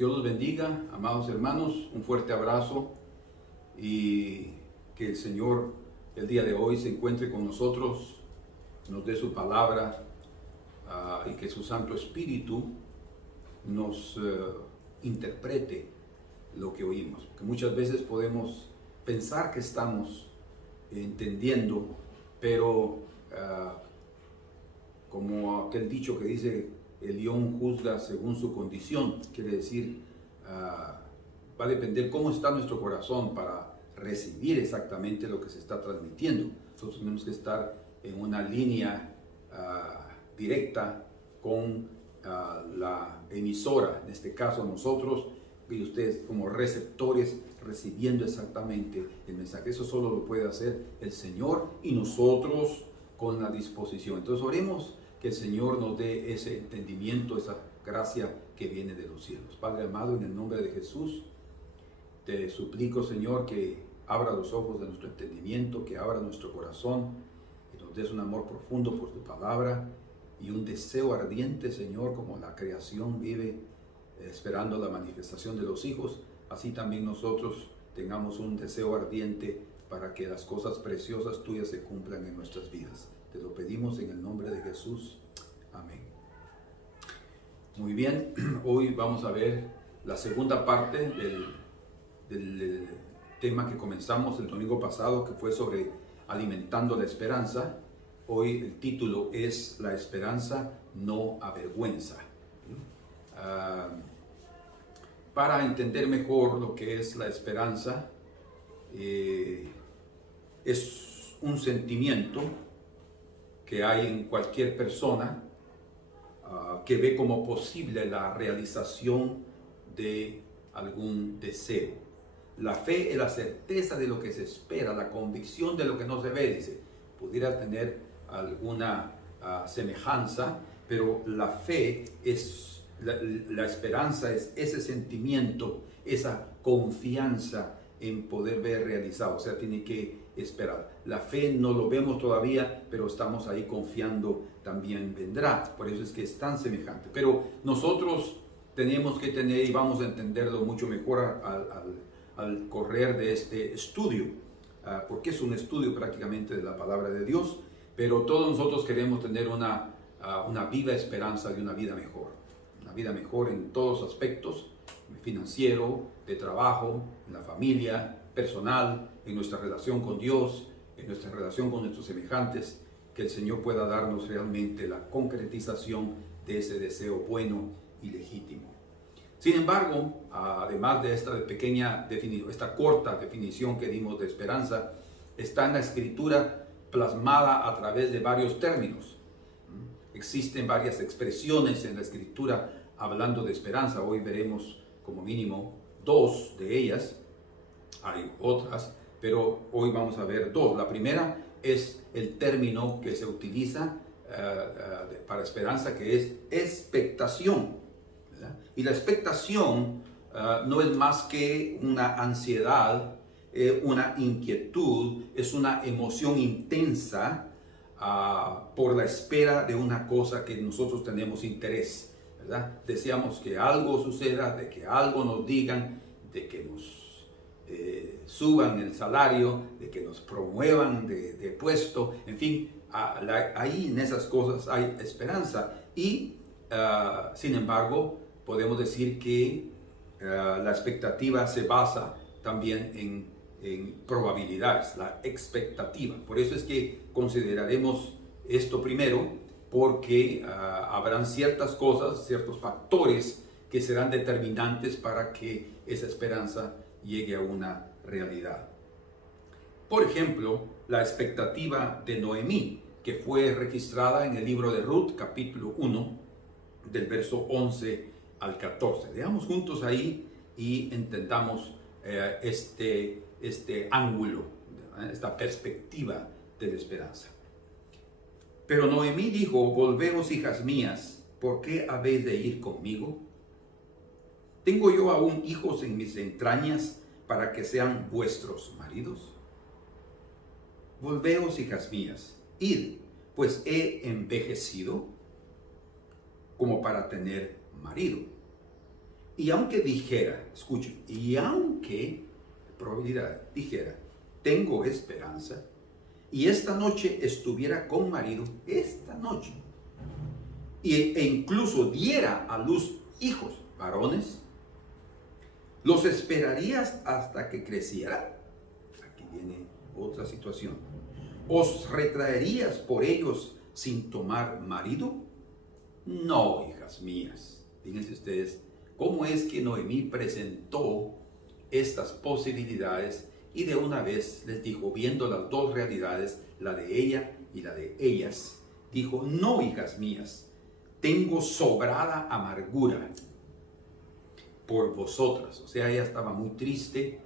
Dios los bendiga, amados hermanos, un fuerte abrazo y que el Señor el día de hoy se encuentre con nosotros, nos dé su palabra y que su Santo Espíritu nos interprete lo que oímos. Porque muchas veces podemos pensar que estamos entendiendo, pero como aquel dicho que dice, el león juzga según su condición, quiere decir, va a depender cómo está nuestro corazón para recibir exactamente lo que se está transmitiendo. Nosotros tenemos que estar en una línea directa con la emisora, en este caso nosotros, y ustedes como receptores recibiendo exactamente el mensaje. Eso solo lo puede hacer el Señor y nosotros con la disposición. Entonces oremos que el Señor nos dé ese entendimiento, esa gracia que viene de los cielos. Padre amado, en el nombre de Jesús, te suplico, Señor, que abra los ojos de nuestro entendimiento, que abra nuestro corazón, que nos des un amor profundo por tu palabra y un deseo ardiente, Señor, como la creación vive esperando la manifestación de los hijos, así también nosotros tengamos un deseo ardiente para que las cosas preciosas tuyas se cumplan en nuestras vidas. Te lo pedimos en el nombre de Jesús. Amén. Muy bien, hoy vamos a ver la segunda parte del tema que comenzamos el domingo pasado, que fue sobre alimentando la esperanza. Hoy el título es La esperanza no avergüenza. Para entender mejor lo que es la esperanza, es un sentimiento que hay en cualquier persona que ve como posible la realización de algún deseo. La fe es la certeza de lo que se espera, la convicción de lo que no se ve, dice. Pudiera tener alguna semejanza, pero la fe es, la esperanza es ese sentimiento, esa confianza en poder ver realizado, o sea, tiene que esperar. La fe no lo vemos todavía, pero estamos ahí confiando, también vendrá. Por eso es que es tan semejante. Pero nosotros tenemos que tener, y vamos a entenderlo mucho mejor al correr de este estudio, porque es un estudio prácticamente de la palabra de Dios, pero todos nosotros queremos tener una viva esperanza de una vida mejor en todos los aspectos, financiero, de trabajo, en la familia, personal, en nuestra relación con Dios, en nuestra relación con nuestros semejantes, que el Señor pueda darnos realmente la concretización de ese deseo bueno y legítimo. Sin embargo, además de esta pequeña definición, esta corta definición que dimos de esperanza, está en la Escritura plasmada a través de varios términos. Existen varias expresiones en la Escritura hablando de esperanza. Hoy veremos como mínimo dos de ellas. Hay otras, pero hoy vamos a ver dos. La primera es el término que se utiliza para esperanza, que es expectación, ¿verdad? Y la expectación no es más que una ansiedad, una inquietud, es una emoción intensa por la espera de una cosa que nosotros tenemos interés, ¿verdad? Deseamos que algo suceda, de que algo nos digan, de que nos suban el salario, de que nos promuevan de puesto, en fin, ahí en esas cosas hay esperanza. Y sin embargo, podemos decir que la expectativa se basa también en probabilidades, la expectativa. Por eso es que consideraremos esto primero, porque habrán ciertas cosas, ciertos factores que serán determinantes para que esa esperanza llegue a una realidad. Por ejemplo, la expectativa de Noemí, que fue registrada en el libro de Ruth, capítulo 1, del verso 11 al 14. Veamos juntos ahí y entendamos este ángulo, esta perspectiva de la esperanza. Pero Noemí dijo: volveos, hijas mías, ¿por qué habéis de ir conmigo? ¿Tengo yo aún hijos en mis entrañas para que sean vuestros maridos? Volveos, hijas mías, id, pues he envejecido como para tener marido. Y aunque dijera, escuchen, y aunque, probabilidad, dijera, tengo esperanza, y esta noche estuviera con marido, esta noche, e incluso diera a luz hijos varones, ¿los esperarías hasta que crecieran? Aquí viene otra situación. ¿Os retraerías por ellos sin tomar marido? No, hijas mías. Fíjense ustedes cómo es que Noemí presentó estas posibilidades y de una vez les dijo, viendo las dos realidades, la de ella y la de ellas, dijo, no, hijas mías, tengo sobrada amargura por vosotras. O sea, ella estaba muy triste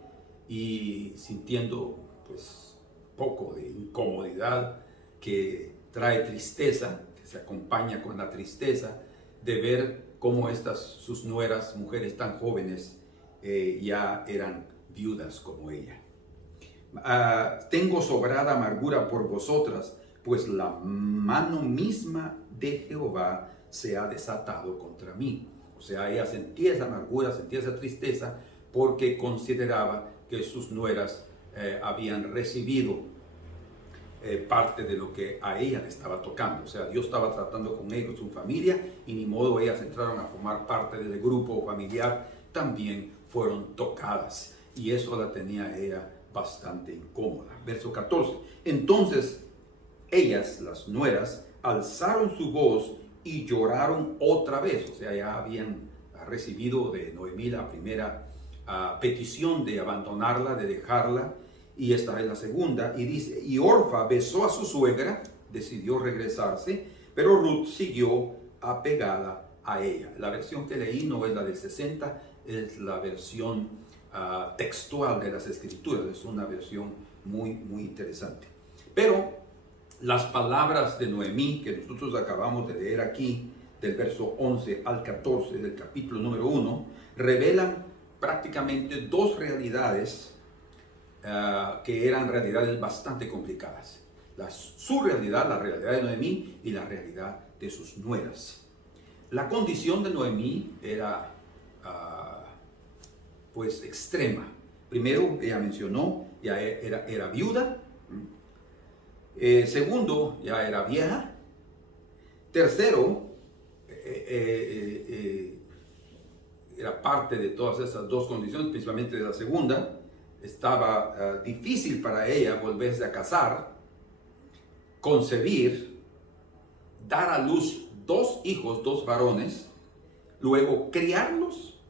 y sintiendo pues poco de incomodidad que trae tristeza, que se acompaña con la tristeza de ver cómo sus nueras, mujeres tan jóvenes, ya eran viudas como ella. Tengo sobrada amargura por vosotras, pues la mano misma de Jehová se ha desatado contra mí. O sea, ella sentía esa amargura, sentía esa tristeza, porque consideraba que sus nueras habían recibido parte de lo que a ella le estaba tocando. O sea, Dios estaba tratando con ellos, su familia, y ni modo ellas entraron a formar parte del grupo familiar, también fueron tocadas. Y eso la tenía ella bastante incómoda. Verso 14. Entonces, ellas, las nueras, alzaron su voz y lloraron otra vez. O sea, ya habían recibido de Noemí la primera petición de abandonarla, de dejarla, y esta es la segunda. Y dice, y Orfa besó a su suegra, decidió regresarse, pero Ruth siguió apegada a ella. La versión que leí no es la del 60, es la versión textual de las escrituras. Es una versión muy, muy interesante. Pero las palabras de Noemí que nosotros acabamos de leer aquí, del verso 11 al 14 del capítulo número 1, revelan prácticamente dos realidades que eran realidades bastante complicadas. Su realidad, la realidad de Noemí, y la realidad de sus nueras. La condición de Noemí era pues extrema. Primero, ella mencionó, ya era viuda. Segundo, ya era vieja. Tercero, era parte de todas esas dos condiciones, principalmente de la segunda. Estaba difícil para ella volverse a casar, concebir, dar a luz dos hijos, dos varones, luego criarlos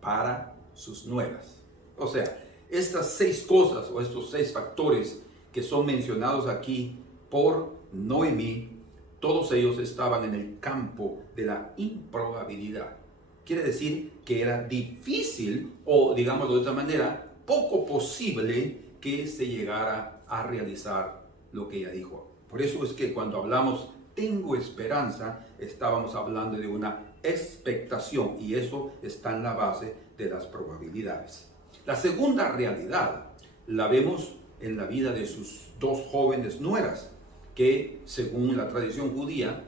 para sus nueras. O sea, estas seis cosas o estos seis factores que son mencionados aquí por Noemí, todos ellos estaban en el campo de la improbabilidad. Quiere decir que era difícil, o digámoslo de otra manera, poco posible que se llegara a realizar lo que ella dijo. Por eso es que cuando hablamos tengo esperanza, estábamos hablando de una expectación, y eso está en la base de las probabilidades. La segunda realidad la vemos en la vida de sus dos jóvenes nueras, que según la tradición judía,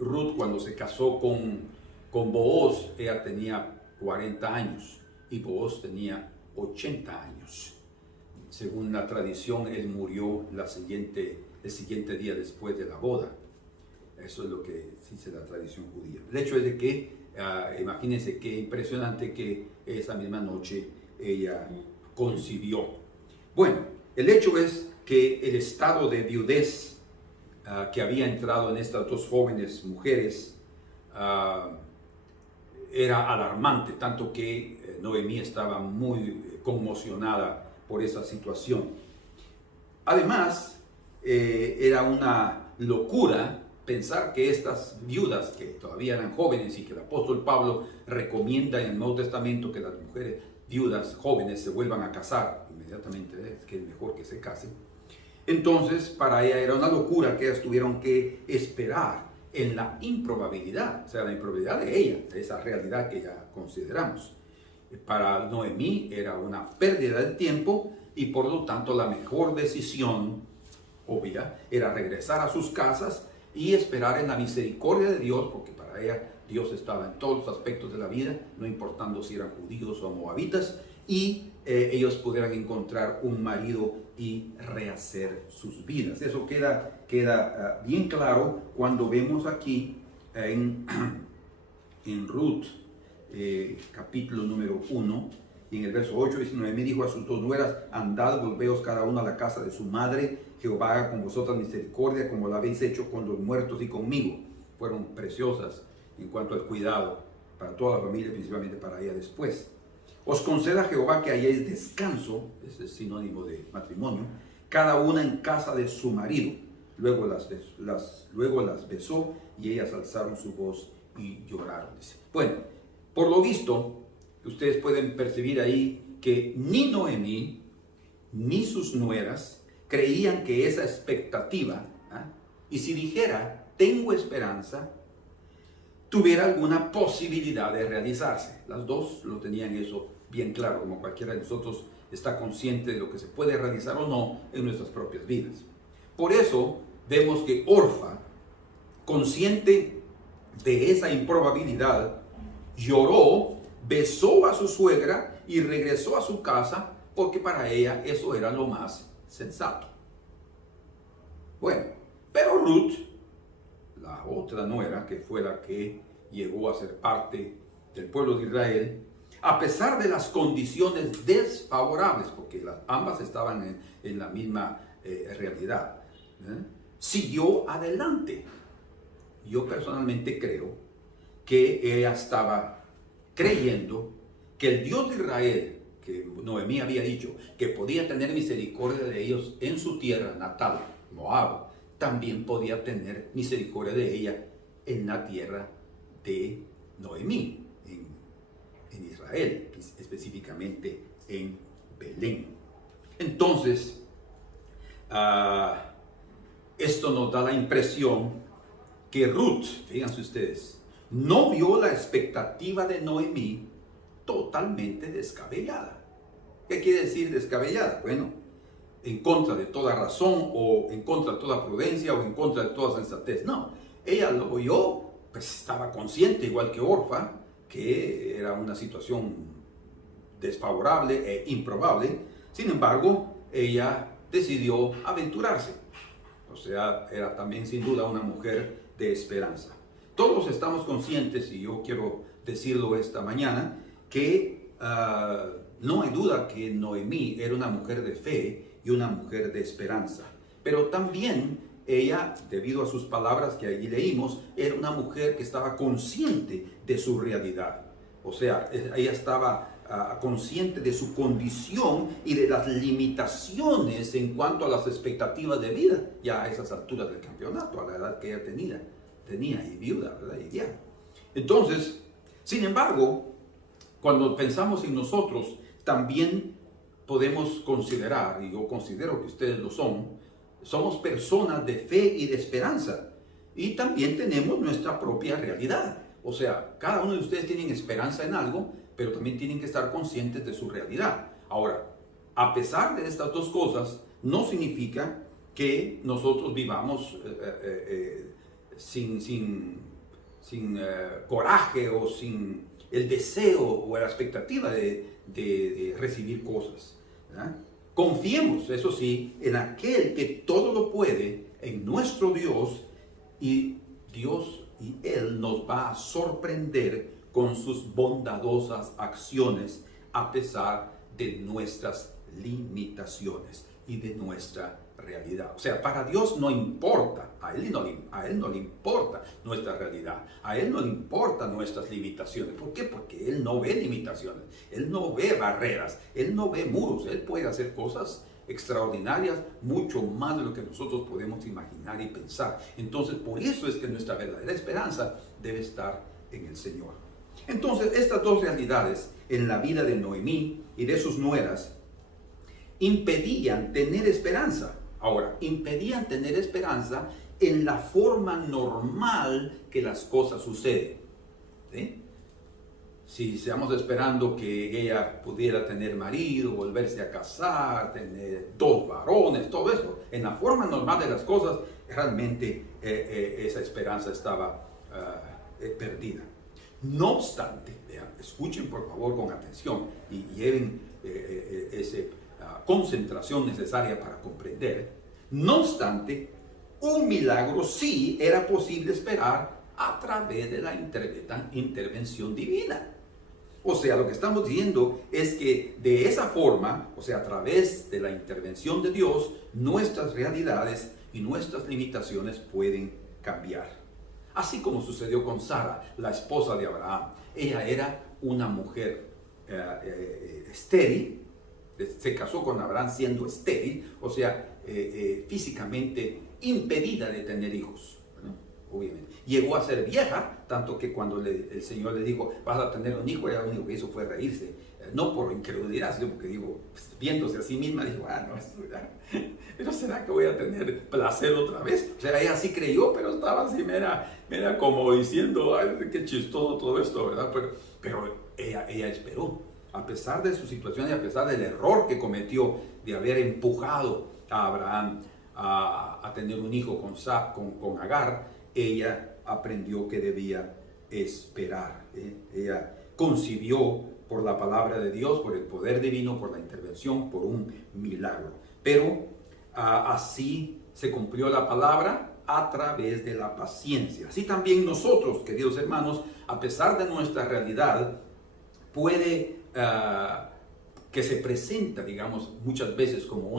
Ruth, cuando se casó con Booz, ella tenía 40 años y Booz tenía 80 años. Según la tradición, él murió el siguiente día después de la boda. Eso es lo que dice la tradición judía. El hecho es de que, imagínense qué impresionante que esa misma noche ella concibió. Bueno, el hecho es que el estado de viudez que había entrado en estas dos jóvenes mujeres era alarmante, tanto que Noemí estaba muy conmocionada por esa situación. Además, era una locura pensar que estas viudas, que todavía eran jóvenes y que el apóstol Pablo recomienda en el Nuevo Testamento que las mujeres viudas jóvenes se vuelvan a casar inmediatamente, que es mejor que se casen. Entonces, para ella era una locura que ellas tuvieron que esperar en la improbabilidad, o sea, la improbabilidad de ella, de esa realidad que ya consideramos. Para Noemí era una pérdida de tiempo, y por lo tanto la mejor decisión obvia era regresar a sus casas y esperar en la misericordia de Dios, porque para ella Dios estaba en todos los aspectos de la vida, no importando si eran judíos o moabitas, y ellos pudieran encontrar un marido y rehacer sus vidas. Eso queda bien claro cuando vemos aquí en Ruth, capítulo número 1, y en el verso 8 dice: Noemí dijo a sus dos nueras: andad, volveos cada uno a la casa de su madre, Jehová haga con vosotras misericordia como lo habéis hecho con los muertos y conmigo. Fueron preciosas en cuanto al cuidado para toda la familia, principalmente para ella después. Os conceda Jehová que hayáis descanso, ese es sinónimo de matrimonio, cada una en casa de su marido. Luego las besó y ellas alzaron su voz y lloraron. Dice. Bueno, por lo visto, ustedes pueden percibir ahí que ni Noemí ni sus nueras creían que esa expectativa, y si dijera tengo esperanza, tuviera alguna posibilidad de realizarse. Las dos lo tenían eso bien claro, como cualquiera de nosotros está consciente de lo que se puede realizar o no en nuestras propias vidas. Por eso vemos que Orfa, consciente de esa improbabilidad, lloró, besó a su suegra y regresó a su casa, porque para ella eso era lo más sensato. Bueno, pero Ruth, la otra nuera, que fue la que llegó a ser parte del pueblo de Israel, a pesar de las condiciones desfavorables, porque ambas estaban en la misma realidad, siguió adelante. Yo personalmente creo que ella estaba creyendo que el Dios de Israel, que Noemí había dicho que podía tener misericordia de ellos en su tierra natal, Moab, también podía tener misericordia de ella en la tierra de Noemí, en Israel, específicamente en Belén. Entonces, esto nos da la impresión que Ruth, fíjense ustedes, no vio la expectativa de Noemí totalmente descabellada. ¿Qué quiere decir descabellada? Bueno, en contra de toda razón, o en contra de toda prudencia, o en contra de toda sensatez. No, ella lo oyó, pues estaba consciente, igual que Orfa, que era una situación desfavorable e improbable. Sin embargo, ella decidió aventurarse. O sea, era también sin duda una mujer de esperanza. Todos estamos conscientes, y yo quiero decirlo esta mañana, que no hay duda que Noemí era una mujer de fe y una mujer de esperanza. Pero también ella, debido a sus palabras que allí leímos, era una mujer que estaba consciente de su realidad. O sea, ella estaba consciente de su condición y de las limitaciones en cuanto a las expectativas de vida, ya a esas alturas del campeonato, a la edad que ella tenía y viuda, ¿verdad? Y ya. Entonces, sin embargo, cuando pensamos en nosotros, también podemos considerar, y yo considero que ustedes lo son, somos personas de fe y de esperanza, y también tenemos nuestra propia realidad. O sea, cada uno de ustedes tienen esperanza en algo, pero también tienen que estar conscientes de su realidad. Ahora, a pesar de estas dos cosas, no significa que nosotros vivamos sin coraje o sin el deseo o la expectativa de recibir cosas, ¿verdad? Confiemos, eso sí, en aquel que todo lo puede, en nuestro Dios, y Dios y Él nos va a sorprender con sus bondadosas acciones a pesar de nuestras limitaciones y de nuestra realidad. O sea, para Dios no importa, a Él no le importa nuestra realidad, a Él no le importan nuestras limitaciones. ¿Por qué? Porque Él no ve limitaciones, Él no ve barreras, Él no ve muros. Él puede hacer cosas extraordinarias, mucho más de lo que nosotros podemos imaginar y pensar. Entonces, por eso es que nuestra verdadera esperanza debe estar en el Señor. Entonces, estas dos realidades en la vida de Noemí y de sus nueras impedían tener esperanza. Ahora, impedían tener esperanza en la forma normal que las cosas suceden. ¿Sí? Si estamos esperando que ella pudiera tener marido, volverse a casar, tener 2 varones, todo eso, en la forma normal de las cosas, realmente esa esperanza estaba perdida. No obstante, vean, escuchen por favor con atención y lleven esa concentración necesaria para comprender. No obstante, un milagro sí era posible esperar a través de la intervención divina. O sea, lo que estamos diciendo es que de esa forma, o sea, a través de la intervención de Dios, nuestras realidades y nuestras limitaciones pueden cambiar. Así como sucedió con Sara, la esposa de Abraham. Ella era una mujer estéril, se casó con Abraham siendo estéril, o sea, físicamente impedida de tener hijos, ¿no? Obviamente. Llegó a ser vieja, tanto que cuando el Señor le dijo, vas a tener un hijo, ella lo único que hizo fue reírse. No por incredulidad, sino porque viéndose a sí misma, dijo, no, pero ¿será que voy a tener placer otra vez? O sea, ella sí creyó, pero estaba así, mira como diciendo, ay, qué chistoso todo esto, ¿verdad? Pero ella esperó, a pesar de su situación y a pesar del error que cometió de haber empujado a Abraham a tener un hijo con Agar, ella aprendió que debía esperar. Ella concibió por la palabra de Dios, por el poder divino, por la intervención, por un milagro. Pero así se cumplió la palabra a través de la paciencia. Así también nosotros, queridos hermanos, a pesar de nuestra realidad, puede que se presenta, digamos, muchas veces como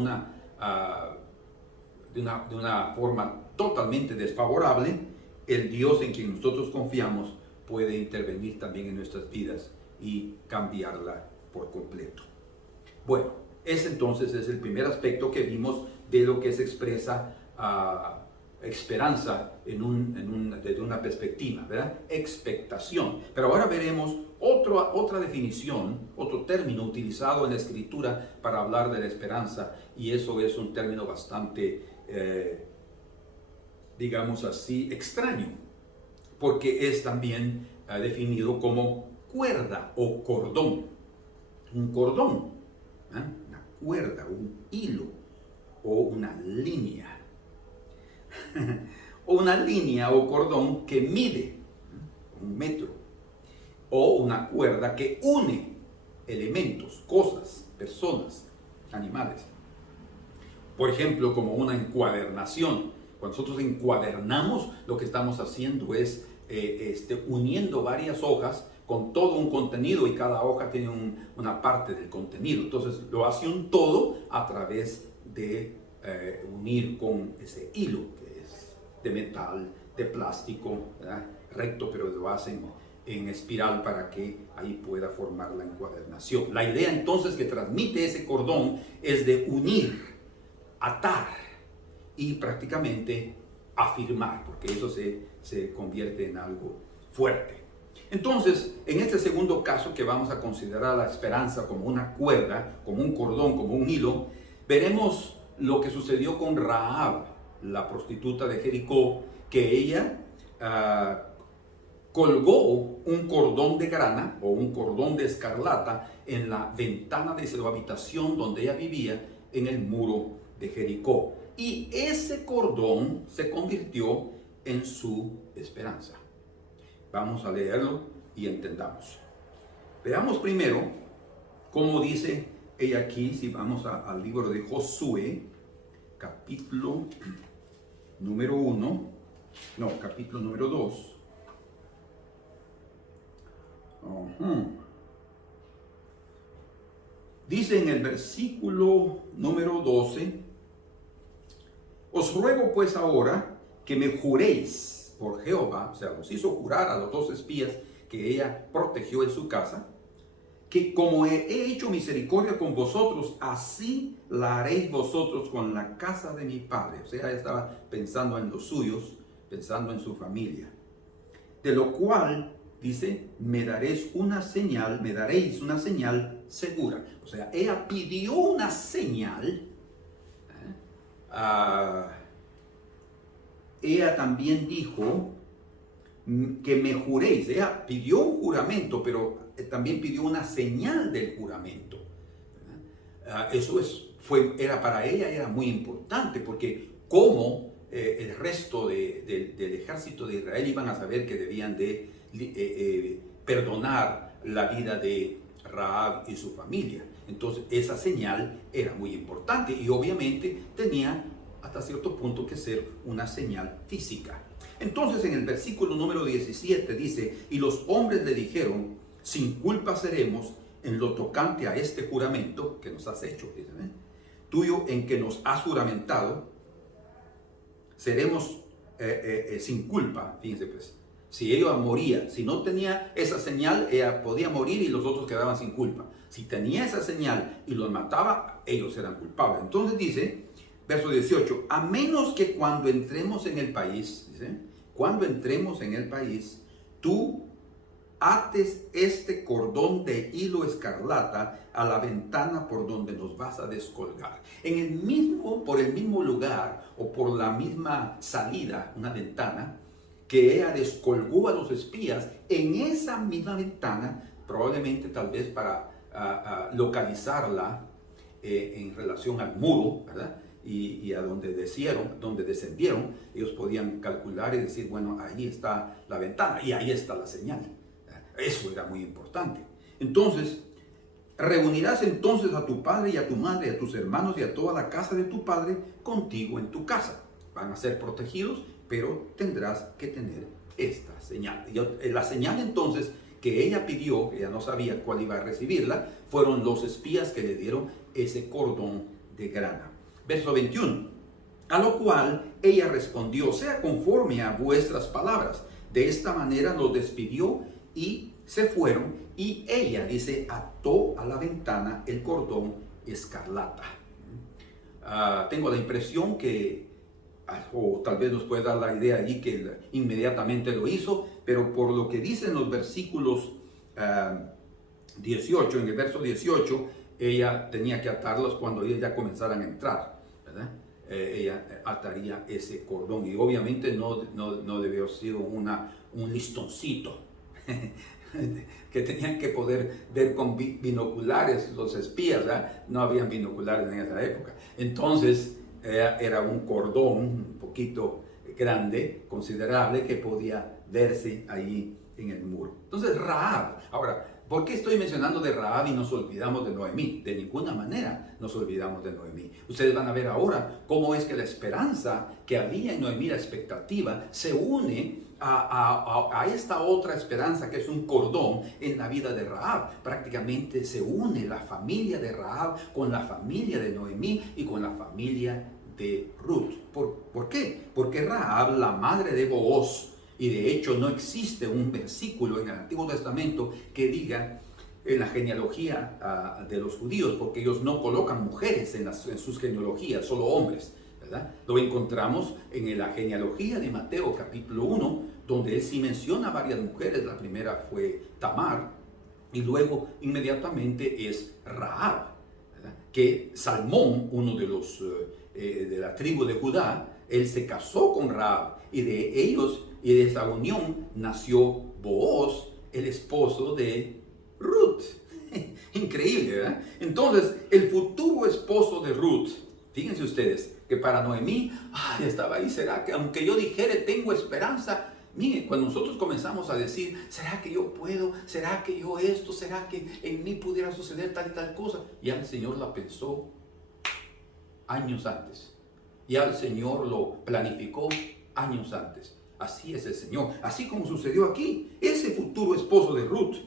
de una forma totalmente desfavorable, el Dios en quien nosotros confiamos puede intervenir también en nuestras vidas y cambiarla por completo. Bueno, ese entonces es el primer aspecto que vimos de lo que se expresa esperanza desde una perspectiva, ¿verdad? Expectación. Pero ahora veremos otra definición, otro término utilizado en la Escritura para hablar de la esperanza, y eso es un término bastante, digamos así, extraño, porque es también definido como cuerda o cordón. Un cordón, una cuerda, un hilo o una línea. O una línea o cordón que mide 1 metro, o una cuerda que une elementos, cosas, personas, animales. Por ejemplo, como una encuadernación. Cuando nosotros encuadernamos, lo que estamos haciendo es uniendo varias hojas con todo un contenido, y cada hoja tiene una parte del contenido. Entonces lo hace un todo a través de unir con ese hilo, que es de metal, de plástico, ¿verdad? Recto, pero lo hacen en espiral para que ahí pueda formar la encuadernación. La idea entonces que transmite ese cordón es de unir, atar y prácticamente afirmar, porque eso se convierte en algo fuerte. Entonces, en este segundo caso, que vamos a considerar la esperanza como una cuerda, como un cordón, como un hilo, veremos lo que sucedió con Rahab, la prostituta de Jericó, que ella colgó un cordón de grana o un cordón de escarlata en la ventana de su habitación donde ella vivía, en el muro de Jericó. Y ese cordón se convirtió en su esperanza. Vamos a leerlo y entendamos. Veamos primero cómo dice ella aquí, si vamos al libro de Josué, capítulo número 1, no, capítulo número 2. Dice en el versículo número 12: os ruego pues ahora que me juréis por Jehová, o sea, los hizo jurar a los 2 espías que ella protegió en su casa, que como he hecho misericordia con vosotros, así la haréis vosotros con la casa de mi padre. O sea, ella estaba pensando en los suyos, pensando en su familia. De lo cual, dice, me daréis una señal segura. O sea, ella pidió una señal. Ella también dijo que me juréis. Ella pidió un juramento, pero también pidió una señal del juramento. Eso era para ella, era muy importante, porque como el resto del ejército de Israel iban a saber que debían de perdonar la vida de Rahab y su familia. Entonces esa señal era muy importante y obviamente tenía hasta cierto punto que ser una señal física. Entonces en el versículo número 17 dice: y los hombres le dijeron: sin culpa seremos en lo tocante a este juramento que nos has hecho, tuyo, en que nos has juramentado, seremos sin culpa. Fíjense pues, si ella moría, si no tenía esa señal, ella podía morir y los otros quedaban sin culpa. Si tenía esa señal y los mataba, ellos eran culpables. Entonces dice, verso 18, a menos que cuando entremos en el país, dice, cuando entremos en el país, tú ates este cordón de hilo escarlata a la ventana por donde nos vas a descolgar. Por el mismo lugar o por la misma salida, una ventana, que ella descolgó a los espías, en esa misma ventana, probablemente tal vez para localizarla en relación al muro, ¿verdad? Y a donde descendieron, ellos podían calcular y decir, bueno, ahí está la ventana y ahí está la señal. Eso era muy importante. Entonces, reunirás entonces a tu padre y a tu madre, y a tus hermanos y a toda la casa de tu padre contigo en tu casa. Van a ser protegidos, pero tendrás que tener esta señal. Y la señal entonces que ella pidió, ella no sabía cuál iba a recibirla, fueron los espías que le dieron ese cordón de grana. Verso 21. A lo cual ella respondió: sea conforme a vuestras palabras. De esta manera nos despidió y se fueron, y ella, dice, ató a la ventana el cordón escarlata. Tengo la impresión que, o tal vez nos puede dar la idea allí que inmediatamente lo hizo, pero por lo que dicen los versículos 18, en el verso 18, ella tenía que atarlos cuando ellos ya comenzaran a entrar, ¿verdad? Ella ataría ese cordón, y obviamente no debió haber sido un listoncito que tenían que poder ver con binoculares los espías, ¿verdad? No habían binoculares en esa época. Entonces era un cordón un poquito grande, considerable, que podía verse ahí en el muro. Entonces Rahab, ahora, ¿por qué estoy mencionando de Rahab y nos olvidamos de Noemí? De ninguna manera nos olvidamos de Noemí. Ustedes van a ver ahora cómo es que la esperanza que había en Noemí, la expectativa, se une a esta otra esperanza que es un cordón en la vida de Rahab. Prácticamente se une la familia de Rahab con la familia de Noemí y con la familia de Ruth. ¿Por qué? Porque Rahab, la madre de Booz, y de hecho no existe un versículo en el Antiguo Testamento que diga en la genealogía de los judíos, porque ellos no colocan mujeres en sus genealogías, solo hombres, ¿verdad? Lo encontramos en la genealogía de Mateo capítulo 1, donde él sí menciona varias mujeres. La primera fue Tamar, y luego inmediatamente es Rahab, ¿verdad? Que Salmón, uno de los de la tribu de Judá, él se casó con Rahab, y de ellos y de esa unión nació Booz, el esposo de Ruth. Increíble, ¿verdad? Entonces, el futuro esposo de Ruth, fíjense ustedes, que para Noemí, estaba ahí, será que aunque yo dijere tengo esperanza, mire, cuando nosotros comenzamos a decir, ¿será que yo puedo? ¿Será que yo esto? ¿Será que en mí pudiera suceder tal y tal cosa? Ya el Señor la pensó años antes. Ya el Señor lo planificó años antes. Así es el Señor. Así como sucedió aquí. Ese futuro esposo de Ruth,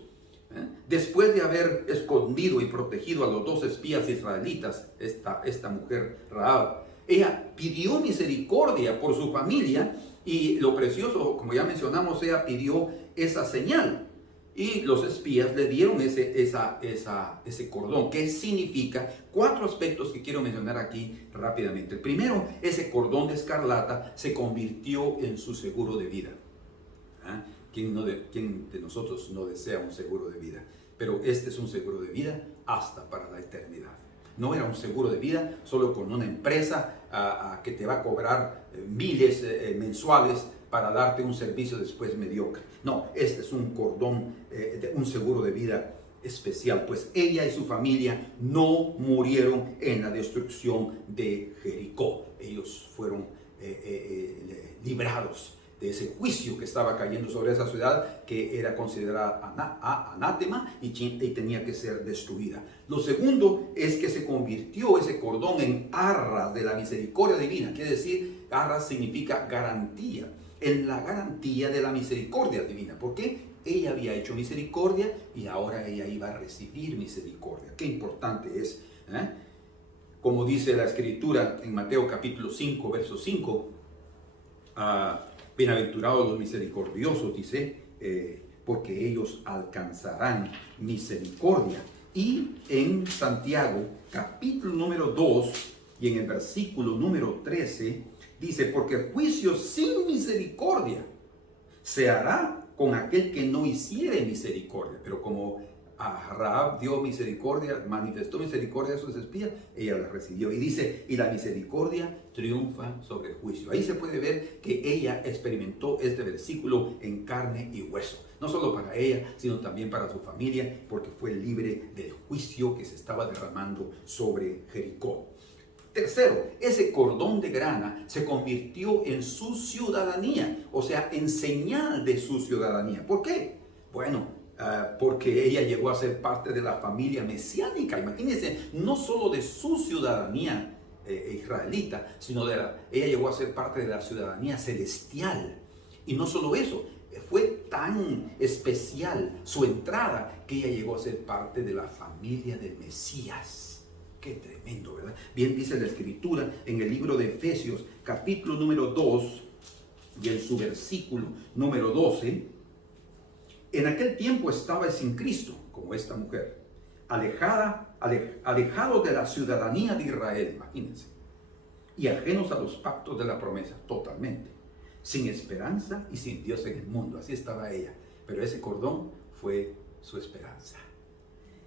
después de haber escondido y protegido a los dos espías israelitas, esta mujer Rahab, ella pidió misericordia por su familia, y lo precioso, como ya mencionamos, ella pidió esa señal. Y los espías le dieron ese cordón. ¿Qué significa? 4 aspectos que quiero mencionar aquí rápidamente. El primero, ese cordón de escarlata se convirtió en su seguro de vida. ¿Quién de nosotros no desea un seguro de vida? Pero este es un seguro de vida hasta para la eternidad. No era un seguro de vida solo con una empresa que te va a cobrar miles mensuales para darte un servicio después mediocre. No, este es un cordón, un seguro de vida especial, pues ella y su familia no murieron en la destrucción de Jericó. Ellos fueron librados de ese juicio que estaba cayendo sobre esa ciudad, que era considerada anátema y tenía que ser destruida. Lo segundo es que se convirtió ese cordón en arras de la misericordia divina. Quiere decir, arras significa garantía, en la garantía de la misericordia divina. ¿Por qué? Ella había hecho misericordia y ahora ella iba a recibir misericordia. Qué importante es, ¿eh? Como dice la Escritura en Mateo capítulo 5, verso 5, bienaventurados los misericordiosos, dice, porque ellos alcanzarán misericordia. Y en Santiago capítulo número 2 y en el versículo número 13, dice, porque el juicio sin misericordia se hará con aquel que no hiciere misericordia. Pero como a Rahab dio misericordia, manifestó misericordia a sus espías, ella la recibió. Y dice, y la misericordia triunfa sobre el juicio. Ahí se puede ver que ella experimentó este versículo en carne y hueso. No solo para ella, sino también para su familia, porque fue libre del juicio que se estaba derramando sobre Jericó. Tercero, ese cordón de grana se convirtió en su ciudadanía, o sea, en señal de su ciudadanía. ¿Por qué? Bueno, porque ella llegó a ser parte de la familia mesiánica. Imagínense, no solo de su ciudadanía israelita, sino ella llegó a ser parte de la ciudadanía celestial. Y no solo eso, fue tan especial su entrada que ella llegó a ser parte de la familia del Mesías. Qué tremendo, ¿verdad? Bien dice la Escritura en el libro de Efesios, capítulo número 2, y en su versículo número 12, en aquel tiempo estabais sin Cristo, como esta mujer, alejados de la ciudadanía de Israel, imagínense, y ajenos a los pactos de la promesa, totalmente, sin esperanza y sin Dios en el mundo. Así estaba ella, pero ese cordón fue su esperanza.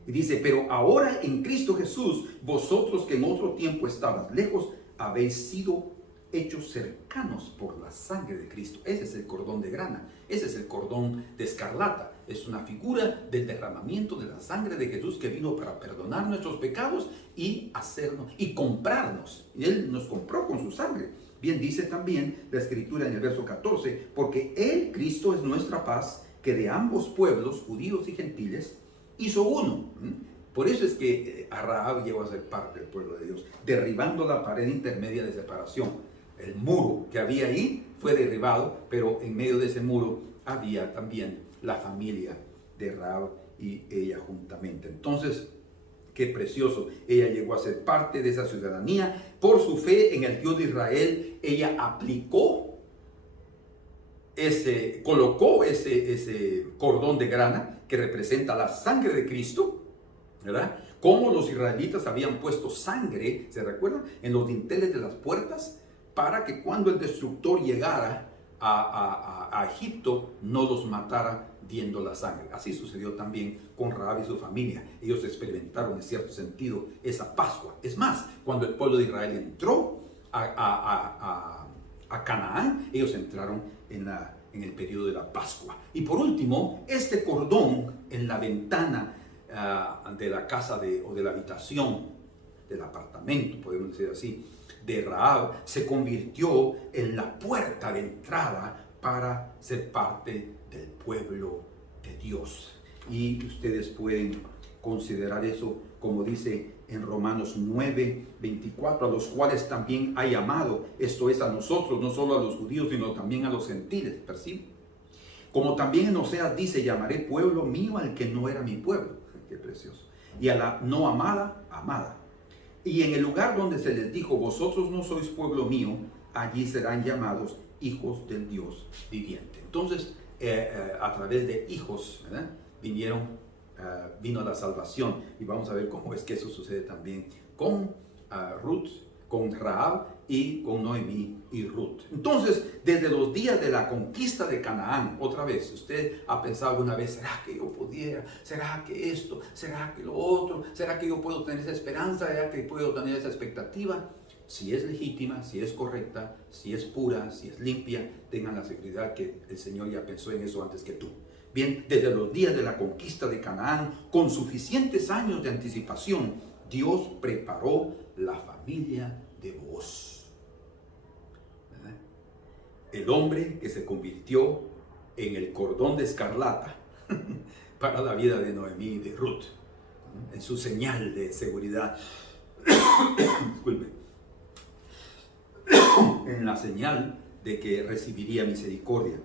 Y dice, pero ahora en Cristo Jesús, vosotros que en otro tiempo estabas lejos, habéis sido hechos cercanos por la sangre de Cristo. Ese es el cordón de grana, ese es el cordón de escarlata. Es una figura del derramamiento de la sangre de Jesús que vino para perdonar nuestros pecados y hacernos y comprarnos. Y Él nos compró con su sangre. Bien dice también la Escritura en el verso 14, porque Él, Cristo, es nuestra paz, que de ambos pueblos, judíos y gentiles, hizo uno. Por eso es que Rahab llegó a ser parte del pueblo de Dios, derribando la pared intermedia de separación. El muro que había ahí fue derribado, pero en medio de ese muro había también la familia de Rahab y ella juntamente. Entonces, qué precioso. Ella llegó a ser parte de esa ciudadanía. Por su fe en el Dios de Israel, ella colocó ese cordón de grana que representa la sangre de Cristo, ¿verdad? Como los israelitas habían puesto sangre, ¿se recuerdan? En los dinteles de las puertas, para que cuando el destructor llegara a Egipto, no los matara viendo la sangre. Así sucedió también con Rahab y su familia. Ellos experimentaron en cierto sentido esa Pascua. Es más, cuando el pueblo de Israel entró a Canaán, ellos entraron en el periodo de la Pascua. Y por último, este cordón en la ventana de la casa o de la habitación, del apartamento, podemos decir así, de Rahab, se convirtió en la puerta de entrada para ser parte del pueblo de Dios. Y ustedes pueden considerar eso, como dice en Romanos 9, 24, a los cuales también ha llamado, esto es a nosotros, no solo a los judíos, sino también a los gentiles, ¿perciben? Como también en Oseas dice, llamaré pueblo mío al que no era mi pueblo. Qué precioso. Y a la no amada, amada. Y en el lugar donde se les dijo, vosotros no sois pueblo mío, allí serán llamados hijos del Dios viviente. Entonces, a través de hijos, ¿verdad? Vino la salvación. Y vamos a ver cómo es que eso sucede también con Ruth, con Rahab y con Noemí y Ruth. Entonces, desde los días de la conquista de Canaán, otra vez, usted ha pensado alguna vez, ¿será que yo pudiera? ¿Será que esto? ¿Será que lo otro? ¿Será que yo puedo tener esa esperanza? ¿Será que puedo tener esa expectativa? Si es legítima, si es correcta, si es pura, si es limpia, tengan la seguridad que el Señor ya pensó en eso antes que tú. Bien, desde los días de la conquista de Canaán, con suficientes años de anticipación, Dios preparó la familia de vos. el hombre que se convirtió en el cordón de escarlata para la vida de Noemí y de Ruth, en su señal de seguridad. Disculpe. En la señal de que recibiría misericordia.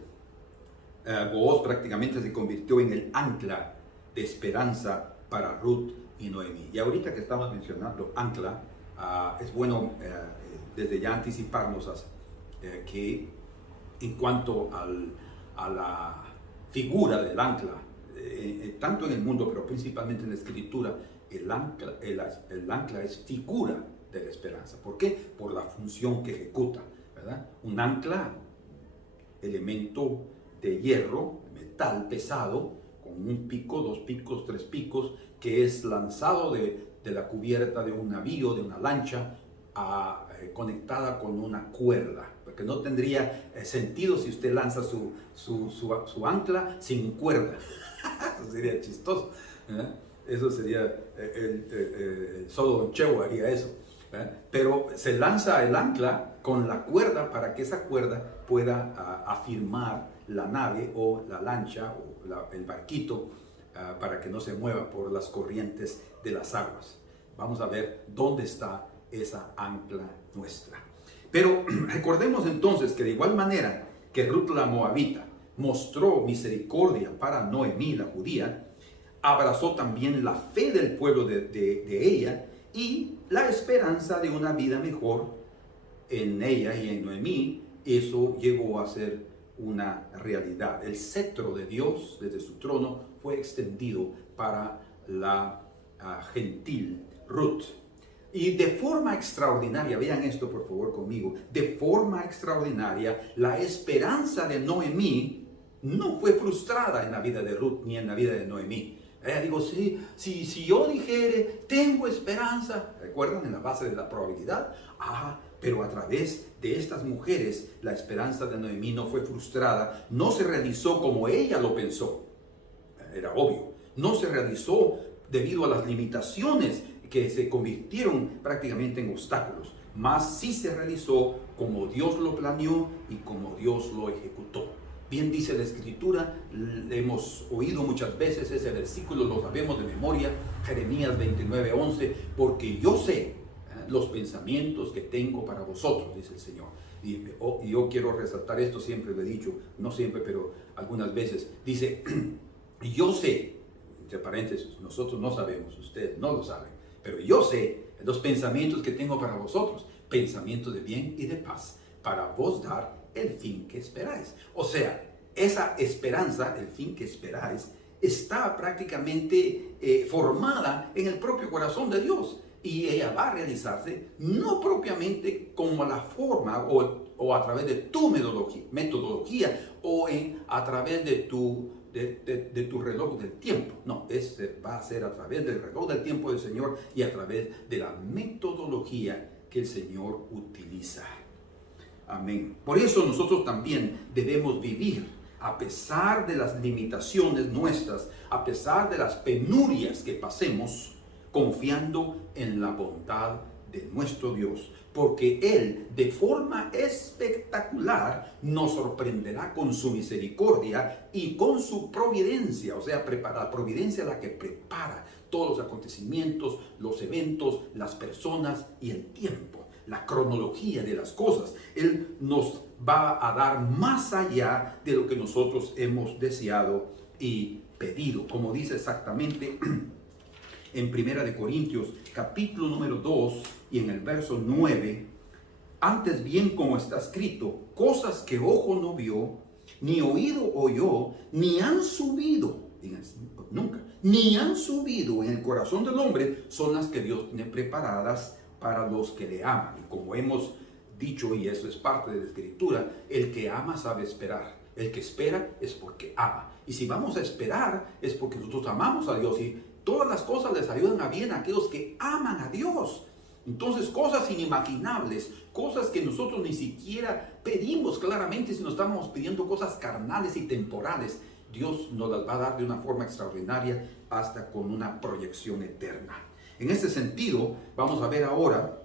Booz prácticamente se convirtió en el ancla de esperanza para Ruth y Noemí. Y ahorita que estamos mencionando ancla, es bueno desde ya anticiparnos que en cuanto a la figura del ancla, tanto en el mundo, pero principalmente en la escritura, el ancla es figura de la esperanza. ¿Por qué? Por la función que ejecuta, ¿verdad? Un ancla, elemento de hierro, metal pesado, con un pico, 2 picos, 3 picos, que es lanzado de la cubierta de un navío, de una lancha, conectada con una cuerda, porque no tendría sentido si usted lanza su ancla sin cuerda. Eso sería chistoso, ¿eh? Eso sería, solo Don Chevo haría eso, ¿eh? Pero se lanza el ancla con la cuerda para que esa cuerda pueda afirmar la nave o la lancha o el barquito, para que no se mueva por las corrientes de las aguas. Vamos a ver dónde está esa ancla nuestra. Pero recordemos entonces que de igual manera que Ruth la moabita mostró misericordia para Noemí la judía, abrazó también la fe del pueblo de ella y la esperanza de una vida mejor en ella y en Noemí. Eso llegó a ser una realidad. El cetro de Dios desde su trono fue extendido para la gentil Ruth. Y de forma extraordinaria, vean esto por favor conmigo, de forma extraordinaria, la esperanza de Noemí no fue frustrada en la vida de Ruth ni en la vida de Noemí. Digo, si yo dijere, tengo esperanza, ¿recuerdan? En la base de la probabilidad. Pero a través de estas mujeres, la esperanza de Noemí no fue frustrada, no se realizó como ella lo pensó. Era obvio. No se realizó debido a las limitaciones que se convirtieron prácticamente en obstáculos, mas sí se realizó como Dios lo planeó y como Dios lo ejecutó. Bien dice la Escritura, hemos oído muchas veces ese versículo, lo sabemos de memoria, Jeremías 29:11, porque yo sé los pensamientos que tengo para vosotros, dice el Señor. Y yo quiero resaltar esto, siempre lo he dicho, no siempre, pero algunas veces, dice, yo sé, entre paréntesis, nosotros no sabemos, ustedes no lo saben, pero yo sé los pensamientos que tengo para vosotros, pensamientos de bien y de paz, para vos dar el fin que esperáis. O sea, esa esperanza, el fin que esperáis, está prácticamente formada en el propio corazón de Dios. Y ella va a realizarse no propiamente como la forma o a través de tu metodología o a través de tu reloj del tiempo. No, va a ser a través del reloj del tiempo del Señor y a través de la metodología que el Señor utiliza. Amén. Por eso nosotros también debemos vivir a pesar de las limitaciones nuestras, a pesar de las penurias que pasemos, confiando en la bondad de nuestro Dios, porque Él de forma espectacular nos sorprenderá con su misericordia y con su providencia, o sea, la providencia la que prepara todos los acontecimientos, los eventos, las personas y el tiempo, la cronología de las cosas. Él nos va a dar más allá de lo que nosotros hemos deseado y pedido, como dice exactamente en 1 Corintios capítulo número 2 y en el verso 9, antes bien como está escrito, cosas que ojo no vio, ni oído oyó, ni han subido, nunca, ni han subido en el corazón del hombre, son las que Dios tiene preparadas para los que le aman. Y como hemos dicho, y eso es parte de la Escritura, el que ama sabe esperar. El que espera es porque ama. Y si vamos a esperar es porque nosotros amamos a Dios y todas las cosas les ayudan a bien a aquellos que aman a Dios. Entonces, cosas inimaginables, cosas que nosotros ni siquiera pedimos claramente, si nos estamos pidiendo cosas carnales y temporales, Dios nos las va a dar de una forma extraordinaria, hasta con una proyección eterna. En este sentido, vamos a ver ahora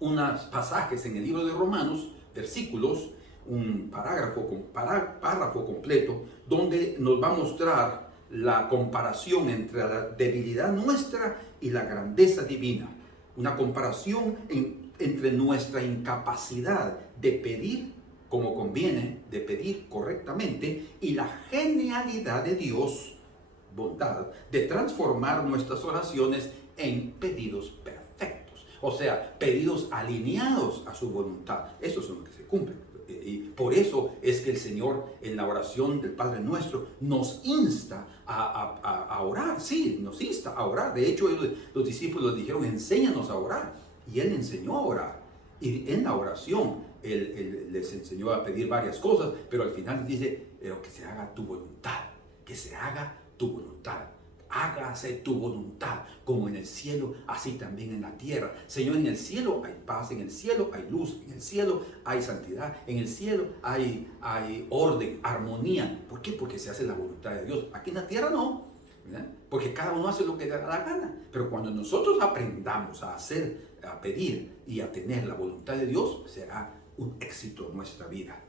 unos pasajes en el libro de Romanos, versículos un párrafo completo donde nos va a mostrar la comparación entre la debilidad nuestra y la grandeza divina. Una comparación entre nuestra incapacidad de pedir como conviene, de pedir correctamente, y la genialidad de Dios, bondad, de transformar nuestras oraciones en pedidos perfectos. O sea, pedidos alineados a su voluntad. Eso es lo que se cumple. Y por eso es que el Señor en la oración del Padre Nuestro nos insta a orar. Sí, nos insta a orar. De hecho, los discípulos dijeron, enséñanos a orar. Y Él enseñó a orar. Y en la oración, Él les enseñó a pedir varias cosas, pero al final dice, pero que se haga tu voluntad, que se haga tu voluntad. Hágase tu voluntad, como en el cielo, así también en la tierra. Señor, en el cielo hay paz, en el cielo hay luz, en el cielo hay santidad, en el cielo hay orden, armonía. ¿Por qué? Porque se hace la voluntad de Dios. Aquí en la tierra no, ¿verdad? Porque cada uno hace lo que le da la gana. Pero cuando nosotros aprendamos a hacer, a pedir y a tener la voluntad de Dios, será un éxito en nuestra vida.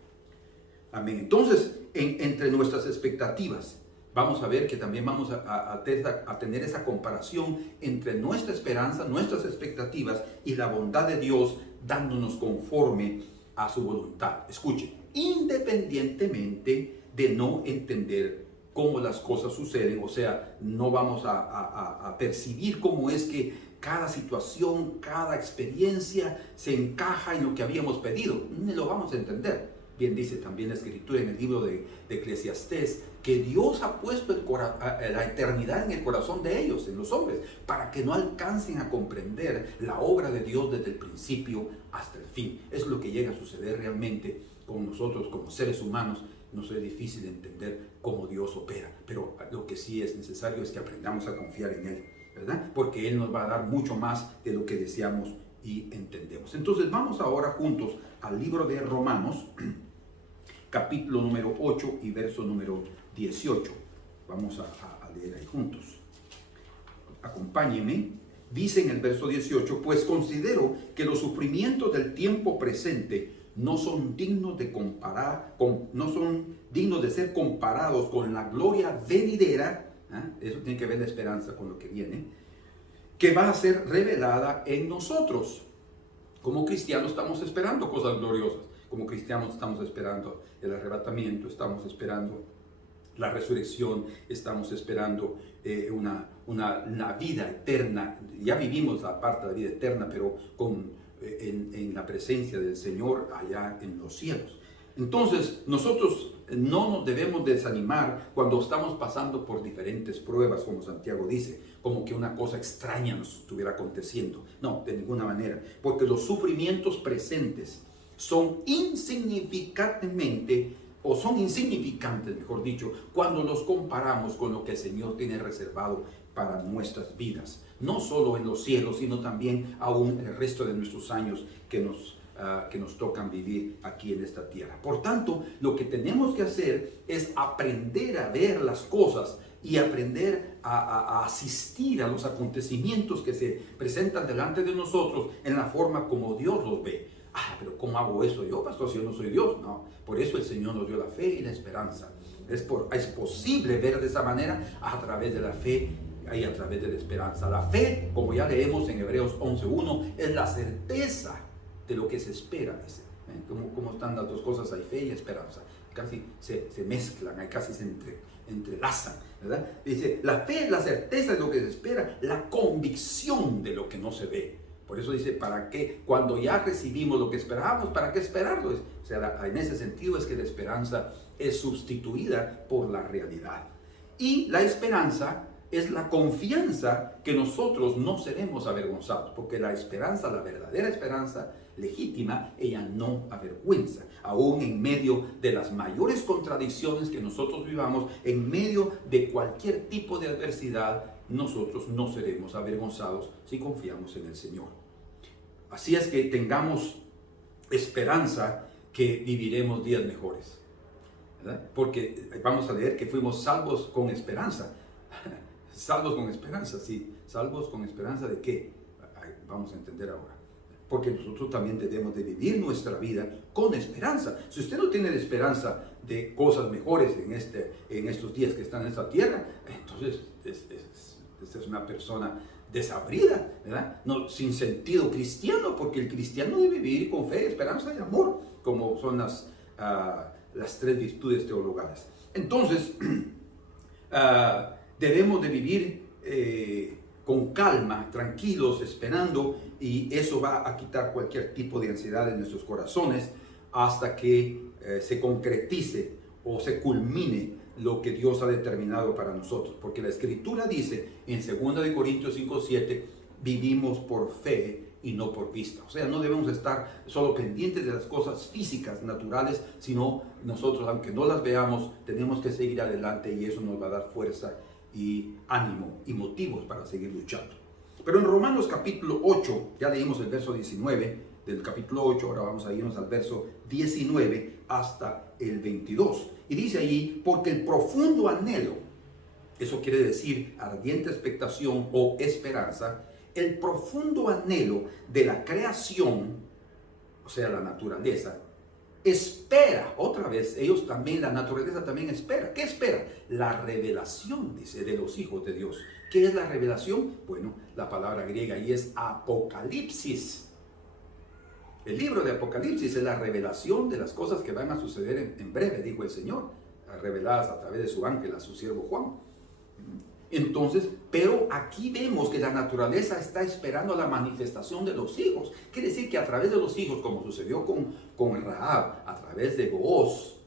Amén. Entonces, entre nuestras expectativas, vamos a ver que también vamos a tener esa comparación entre nuestra esperanza, nuestras expectativas y la bondad de Dios dándonos conforme a su voluntad. Escuchen, independientemente de no entender cómo las cosas suceden, o sea, no vamos a percibir cómo es que cada situación, cada experiencia se encaja en lo que habíamos pedido, ni lo vamos a entender. Bien dice también la Escritura en el libro de Eclesiastés que Dios ha puesto la eternidad en el corazón de ellos, en los hombres, para que no alcancen a comprender la obra de Dios desde el principio hasta el fin. Es lo que llega a suceder realmente con nosotros como seres humanos. Nos es difícil entender cómo Dios opera, pero lo que sí es necesario es que aprendamos a confiar en Él, ¿verdad? Porque Él nos va a dar mucho más de lo que deseamos y entendemos. Entonces vamos ahora juntos al libro de Romanos, capítulo número 8 y verso número 18. Vamos a leer ahí juntos. Acompáñenme. Dice en el verso 18, pues considero que los sufrimientos del tiempo presente no son dignos de ser comparados con la gloria venidera. Eso tiene que ver la esperanza con lo que viene, que va a ser revelada en nosotros. Como cristianos estamos esperando cosas gloriosas. Como cristianos estamos esperando el arrebatamiento, estamos esperando la resurrección, estamos esperando una vida eterna. Ya vivimos la parte de la vida eterna, pero en la presencia del Señor allá en los cielos. Entonces, nosotros no nos debemos desanimar cuando estamos pasando por diferentes pruebas, como Santiago dice, como que una cosa extraña nos estuviera aconteciendo. No, de ninguna manera, porque los sufrimientos presentes son insignificantes, mejor dicho, cuando los comparamos con lo que el Señor tiene reservado para nuestras vidas. No solo en los cielos, sino también aún el resto de nuestros años que nos tocan vivir aquí en esta tierra. Por tanto, lo que tenemos que hacer es aprender a ver las cosas y aprender a asistir a los acontecimientos que se presentan delante de nosotros en la forma como Dios los ve. Pero ¿cómo hago eso yo, pastor, si yo no soy Dios? No, por eso el Señor nos dio la fe y la esperanza. Es posible ver de esa manera a través de la fe y a través de la esperanza. La fe, como ya leemos en Hebreos 11:1, es la certeza de lo que se espera. Dice. ¿Cómo están las dos cosas? Hay fe y esperanza. Casi se mezclan, casi se entrelazan, ¿verdad? Dice, la fe es la certeza de lo que se espera, la convicción de lo que no se ve. Por eso dice, ¿para qué? Cuando ya recibimos lo que esperábamos, ¿para qué esperarlo? O sea, en ese sentido es que la esperanza es sustituida por la realidad. Y la esperanza es la confianza que nosotros no seremos avergonzados, porque la esperanza, la verdadera esperanza legítima, ella no avergüenza. Aún en medio de las mayores contradicciones que nosotros vivamos, en medio de cualquier tipo de adversidad, nosotros no seremos avergonzados si confiamos en el Señor. Así es que tengamos esperanza que viviremos días mejores, ¿verdad? Porque vamos a leer que fuimos salvos con esperanza. Salvos con esperanza, sí. ¿Salvos con esperanza de qué? Vamos a entender ahora. porque nosotros también debemos de vivir nuestra vida con esperanza. Si usted no tiene esperanza de cosas mejores en estos días que están en esta tierra, entonces es una persona desabrida, ¿verdad? No, sin sentido cristiano, porque el cristiano debe vivir con fe, esperanza y amor, como son las tres virtudes teologales. Entonces, debemos de vivir con calma, tranquilos, esperando, y eso va a quitar cualquier tipo de ansiedad en nuestros corazones hasta que se concretice o se culmine lo que Dios ha determinado para nosotros. Porque la Escritura dice en 2 Corintios 5:7, vivimos por fe y no por vista. O sea, no debemos estar solo pendientes de las cosas físicas, naturales, sino nosotros, aunque no las veamos, tenemos que seguir adelante, y eso nos va a dar fuerza y ánimo y motivos para seguir luchando. Pero en Romanos capítulo 8, ya leímos el verso 19 del capítulo 8, ahora vamos a irnos al verso 19 hasta el 22. Y dice allí, porque el profundo anhelo, eso quiere decir ardiente expectación o esperanza, el profundo anhelo de la creación, o sea, la naturaleza, espera, otra vez, ellos también, la naturaleza también espera. ¿Qué espera? La revelación, dice, de los hijos de Dios. ¿Qué es la revelación? Bueno, la palabra griega ahí es Apocalipsis. El libro de Apocalipsis es la revelación de las cosas que van a suceder en breve, dijo el Señor, reveladas a través de su ángel, a su siervo Juan. Entonces, pero aquí vemos que la naturaleza está esperando la manifestación de los hijos. Quiere decir que a través de los hijos, como sucedió con Rahab, a través de Booz,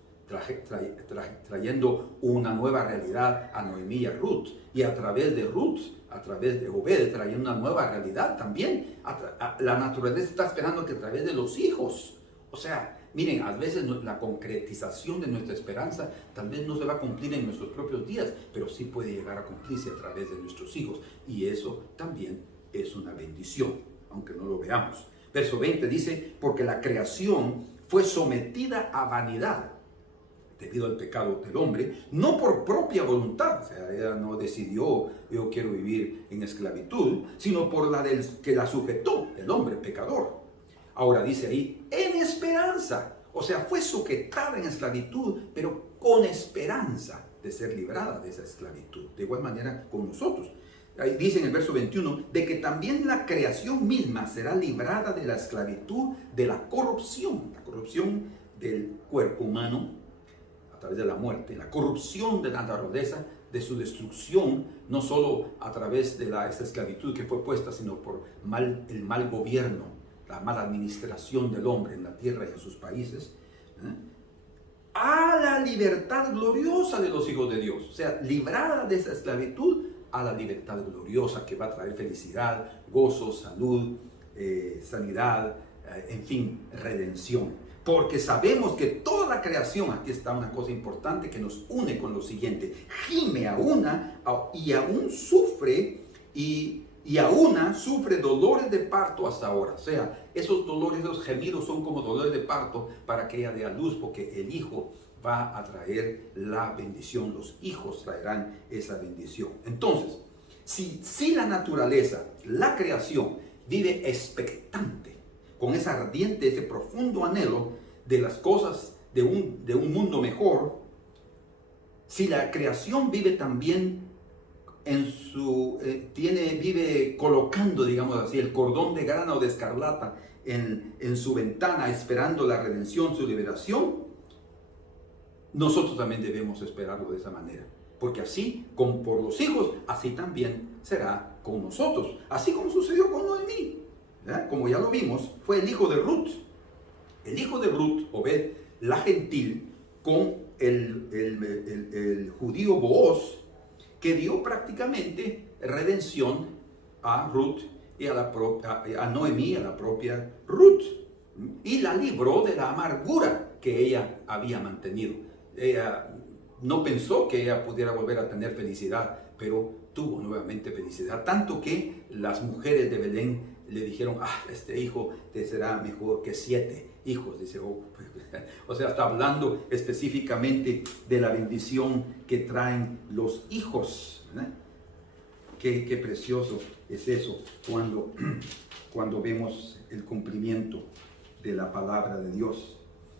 trayendo una nueva realidad a Noemí y a Ruth, y a través de Ruth, a través de Obed, trayendo una nueva realidad también. La naturaleza está esperando que a través de los hijos, o sea, miren, a veces la concretización de nuestra esperanza tal vez no se va a cumplir en nuestros propios días, pero sí puede llegar a cumplirse a través de nuestros hijos, y eso también es una bendición, aunque no lo veamos. Verso 20 dice, porque la creación fue sometida a vanidad debido al pecado del hombre, no por propia voluntad, o sea, ella no decidió, yo quiero vivir en esclavitud, sino por la del que la sujetó, el hombre pecador. Ahora dice ahí, en esperanza, o sea, fue sujetada en esclavitud, pero con esperanza de ser librada de esa esclavitud. De igual manera con nosotros. Ahí dice en el verso 21, de que también la creación misma será librada de la esclavitud, de la corrupción del cuerpo humano, a través de la muerte, la corrupción de la naturaleza, de su destrucción, no solo a través de esa esclavitud que fue puesta, sino por el mal gobierno, la mala administración del hombre en la tierra y en sus países, a la libertad gloriosa de los hijos de Dios. O sea, librada de esa esclavitud a la libertad gloriosa que va a traer felicidad, gozo, salud, sanidad, en fin, redención. Porque sabemos que toda la creación, aquí está una cosa importante que nos une con lo siguiente, gime a una y aún sufre sufre dolores de parto hasta ahora. O sea, esos dolores, esos gemidos son como dolores de parto para que ella dé a luz, porque el hijo va a traer la bendición. Los hijos traerán esa bendición. Entonces, si la naturaleza, la creación, vive expectante, con ese ardiente, ese profundo anhelo de las cosas de un mundo mejor, si la creación vive también vive colocando, digamos así, el cordón de grana o de escarlata en su ventana, esperando la redención, su liberación, nosotros también debemos esperarlo de esa manera. Porque así, como por los hijos, así también será con nosotros. Así como sucedió con Noemí, ¿verdad? Como ya lo vimos, fue el hijo de Ruth. El hijo de Ruth, Obed, la gentil, con el judío Booz, que dio prácticamente redención a Ruth y a Noemí, a la propia Ruth, y la libró de la amargura que ella había mantenido. Ella no pensó que ella pudiera volver a tener felicidad, pero tuvo nuevamente felicidad, tanto que las mujeres de Belén le dijeron, este hijo te será mejor que 7 hijos. Dice, o sea, está hablando específicamente de la bendición que traen los hijos. Qué precioso es eso, cuando cuando vemos el cumplimiento de la palabra de Dios.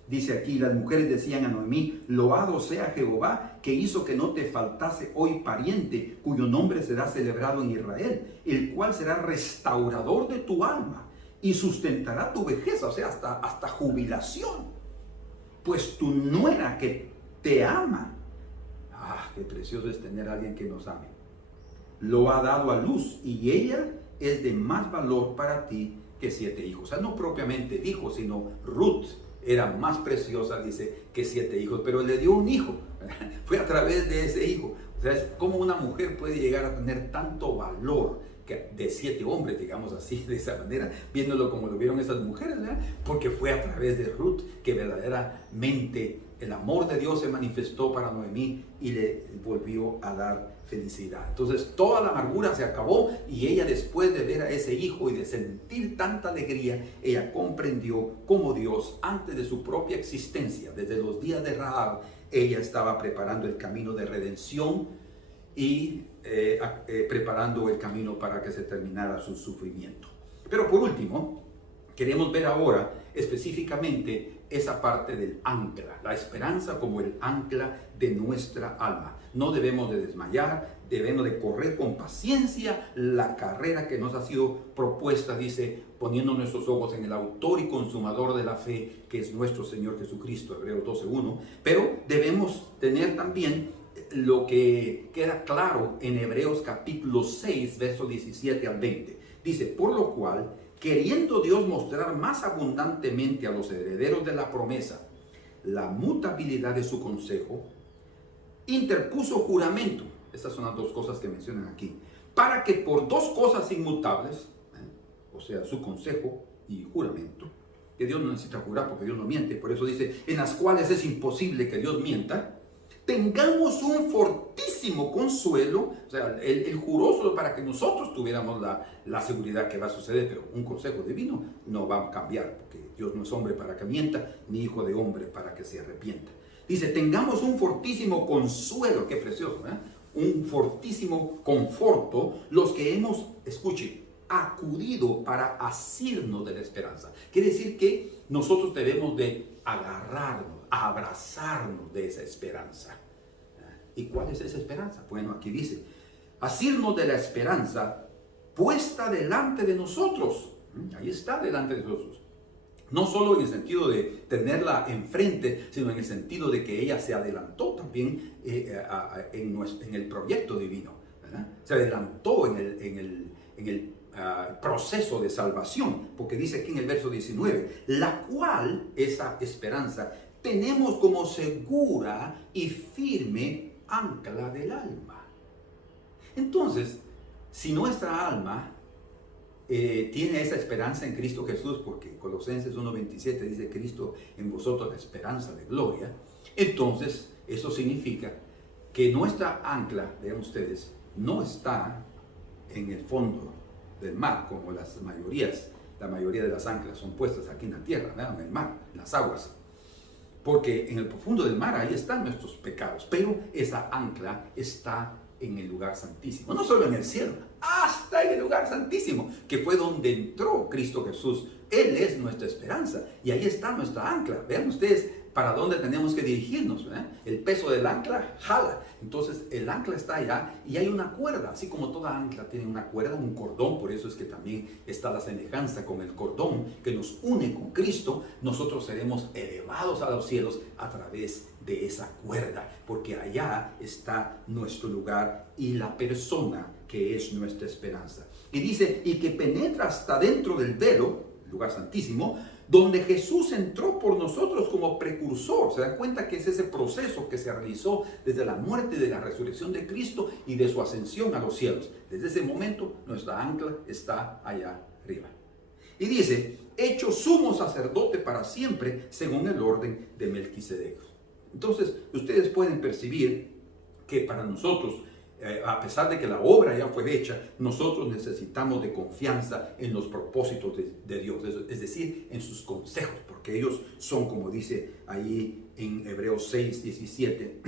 Dice aquí, las mujeres decían a Noemí: loado sea Jehová, que hizo que no te faltase hoy pariente, cuyo nombre será celebrado en Israel, el cual será restaurador de tu alma y sustentará tu vejez, o sea, hasta jubilación. Pues tu nuera que te ama, qué precioso es tener a alguien que nos ame, lo ha dado a luz, y ella es de más valor para ti que 7 hijos. O sea, no propiamente dijo, sino Ruth era más preciosa, dice, que 7 hijos, pero le dio un hijo. Fue a través de ese hijo. O sea, es como una mujer puede llegar a tener tanto valor que de 7 hombres, digamos así, de esa manera, viéndolo como lo vieron esas mujeres, ¿verdad? Porque fue a través de Ruth que verdaderamente el amor de Dios se manifestó para Noemí y le volvió a dar felicidad. Entonces toda la amargura se acabó, y ella, después de ver a ese hijo y de sentir tanta alegría, ella comprendió cómo Dios, antes de su propia existencia, desde los días de Rahab, ella estaba preparando el camino de redención y preparando el camino para que se terminara su sufrimiento. Pero por último, queremos ver ahora específicamente esa parte del ancla, la esperanza como el ancla de nuestra alma. No debemos de desmayar, debemos de correr con paciencia la carrera que nos ha sido propuesta, dice, poniendo nuestros ojos en el autor y consumador de la fe, que es nuestro Señor Jesucristo, Hebreos 12:1. Pero debemos tener también lo que queda claro en Hebreos capítulo 6, versos 17 al 20. Dice: por lo cual, queriendo Dios mostrar más abundantemente a los herederos de la promesa la mutabilidad de su consejo, interpuso juramento. Estas son las dos cosas que mencionan aquí. Para que por 2 cosas inmutables, o sea, su consejo y juramento, que Dios no necesita jurar porque Dios no miente, por eso dice, en las cuales es imposible que Dios mienta, tengamos un fortísimo consuelo. O sea, el juró para que nosotros tuviéramos la seguridad que va a suceder, pero un consejo divino no va a cambiar, porque Dios no es hombre para que mienta, ni hijo de hombre para que se arrepienta. Dice, tengamos un fortísimo consuelo, qué precioso, un fortísimo conforto, los que hemos, escuchen, acudido para asirnos de la esperanza. Quiere decir que nosotros debemos de agarrarnos, abrazarnos de esa esperanza. ¿Y cuál es esa esperanza? Bueno, aquí dice, asirnos de la esperanza puesta delante de nosotros. Ahí está, delante de nosotros. No solo en el sentido de tenerla enfrente, sino en el sentido de que ella se adelantó también en el proyecto divino, ¿verdad? Se adelantó en el proceso de salvación, porque dice aquí en el verso 19, la cual, esa esperanza, tenemos como segura y firme ancla del alma. Entonces, si nuestra alma tiene esa esperanza en Cristo Jesús, porque Colosenses 1:27 dice, Cristo en vosotros la esperanza de gloria, entonces eso significa que nuestra ancla, vean ustedes, no está en el fondo del mar, como la mayoría de las anclas son puestas aquí en la tierra, ¿no? En el mar, en las aguas, porque en el profundo del mar ahí están nuestros pecados, pero esa ancla está en el lugar santísimo, no solo en el cielo, hasta en el lugar santísimo, que fue donde entró Cristo Jesús. Él es nuestra esperanza, y ahí está nuestra ancla. Vean ustedes para dónde tenemos que dirigirnos, ¿verdad? El peso del ancla jala, entonces el ancla está allá, y hay una cuerda, así como toda ancla tiene una cuerda, un cordón. Por eso es que también está la semejanza con el cordón que nos une con Cristo. Nosotros seremos elevados a los cielos a través de esa cuerda, porque allá está nuestro lugar y la persona que es nuestra esperanza. Y dice, y que penetra hasta dentro del velo, lugar santísimo, donde Jesús entró por nosotros como precursor. Se dan cuenta que es ese proceso que se realizó desde la muerte y de la resurrección de Cristo y de su ascensión a los cielos. Desde ese momento nuestra ancla está allá arriba. Y dice, hecho sumo sacerdote para siempre según el orden de Melquisedec. Entonces ustedes pueden percibir que para nosotros, a pesar de que la obra ya fue hecha, nosotros necesitamos de confianza en los propósitos de Dios, es decir, en sus consejos, porque ellos son, como dice ahí en Hebreos 6:17,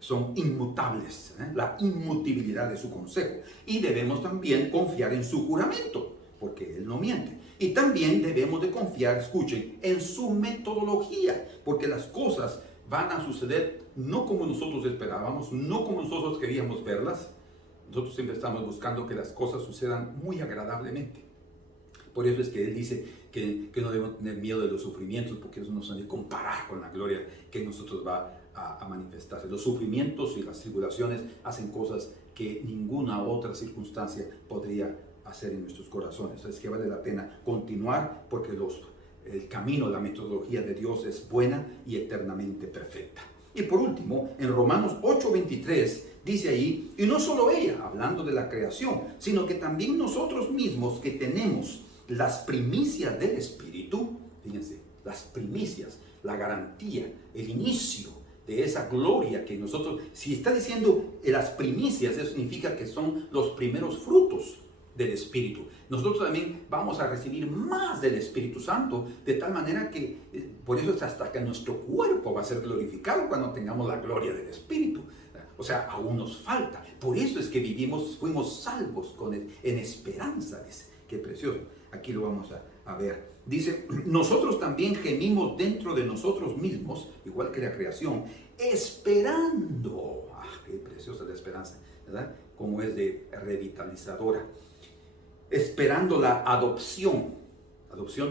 son inmutables, la inmutabilidad de su consejo. Y debemos también confiar en su juramento, porque Él no miente. Y también debemos de confiar, escuchen, en su metodología, porque las cosas van a suceder no como nosotros esperábamos, no como nosotros queríamos verlas. Nosotros siempre estamos buscando que las cosas sucedan muy agradablemente. Por eso es que Él dice que no debemos tener miedo de los sufrimientos, porque eso no se debe comparar con la gloria que en nosotros va a manifestarse. Los sufrimientos y las tribulaciones hacen cosas que ninguna otra circunstancia podría hacer en nuestros corazones. Es que vale la pena continuar, porque el camino, la metodología de Dios es buena y eternamente perfecta. Y por último, en Romanos 8:23 dice ahí, y no solo ella, hablando de la creación, sino que también nosotros mismos que tenemos las primicias del Espíritu, fíjense, las primicias, la garantía, el inicio de esa gloria que nosotros, si está diciendo las primicias, eso significa que son los primeros frutos del Espíritu. Nosotros también vamos a recibir más del Espíritu Santo, de tal manera que, por eso es hasta que nuestro cuerpo va a ser glorificado cuando tengamos la gloria del Espíritu. O sea, aún nos falta. Por eso es que fuimos salvos en esperanza. Dice, qué precioso. Aquí lo vamos a ver. Dice, nosotros también gemimos dentro de nosotros mismos, igual que la creación, esperando. Qué preciosa la esperanza, ¿verdad? Como es de revitalizadora. Esperando la adopción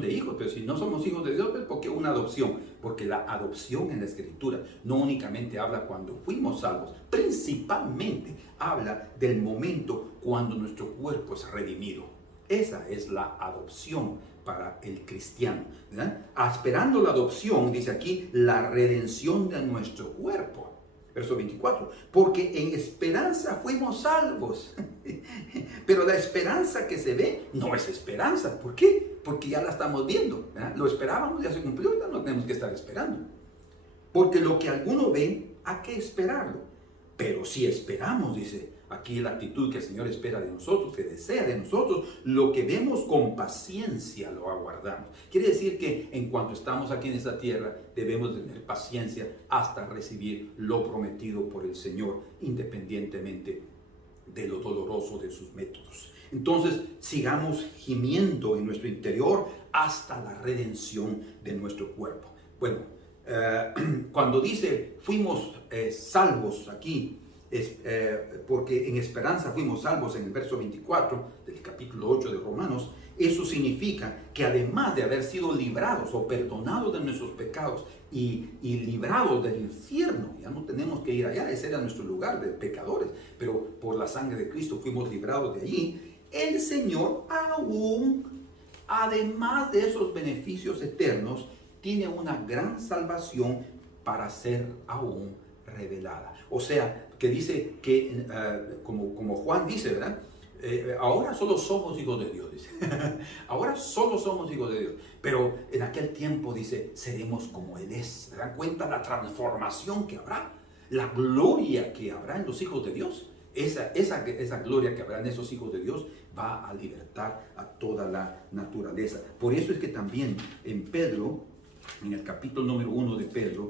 de hijos. Pero si no somos hijos de Dios, ¿por qué una adopción? Porque la adopción en la Escritura no únicamente habla cuando fuimos salvos, principalmente habla del momento cuando nuestro cuerpo es redimido. Esa es la adopción para el cristiano, ¿verdad? Esperando la adopción, dice aquí, la redención de nuestro cuerpo. Verso 24, porque en esperanza fuimos salvos. Pero la esperanza que se ve no es esperanza. ¿Por qué? Porque ya la estamos viendo, ¿verdad? Lo esperábamos, ya se cumplió, ya no tenemos que estar esperando. Porque lo que alguno ve, hay que esperarlo. Pero si esperamos, dice aquí la actitud que el Señor espera de nosotros, que desea de nosotros, lo que vemos con paciencia lo aguardamos. Quiere decir que en cuanto estamos aquí en esta tierra, debemos tener paciencia hasta recibir lo prometido por el Señor, independientemente de lo doloroso de sus métodos. Entonces, sigamos gimiendo en nuestro interior hasta la redención de nuestro cuerpo. Bueno, cuando dice fuimos salvos aquí, porque en esperanza fuimos salvos, en el verso 24 del capítulo 8 de Romanos, eso significa que además de haber sido librados o perdonados de nuestros pecados y librados del infierno, ya no tenemos que ir allá, ese era nuestro lugar de pecadores, pero por la sangre de Cristo fuimos librados de allí. El Señor aún, además de esos beneficios eternos, tiene una gran salvación para ser aún revelada. O sea, que dice que, como Juan dice, ¿verdad? Ahora solo somos hijos de Dios, dice. Ahora solo somos hijos de Dios. Pero en aquel tiempo, dice, seremos como Él es. ¿Se dan cuenta la transformación que habrá? La gloria que habrá en los hijos de Dios. Esa gloria que habrá en esos hijos de Dios va a libertar a toda la naturaleza. Por eso es que también en Pedro, en el capítulo número 1 de Pedro,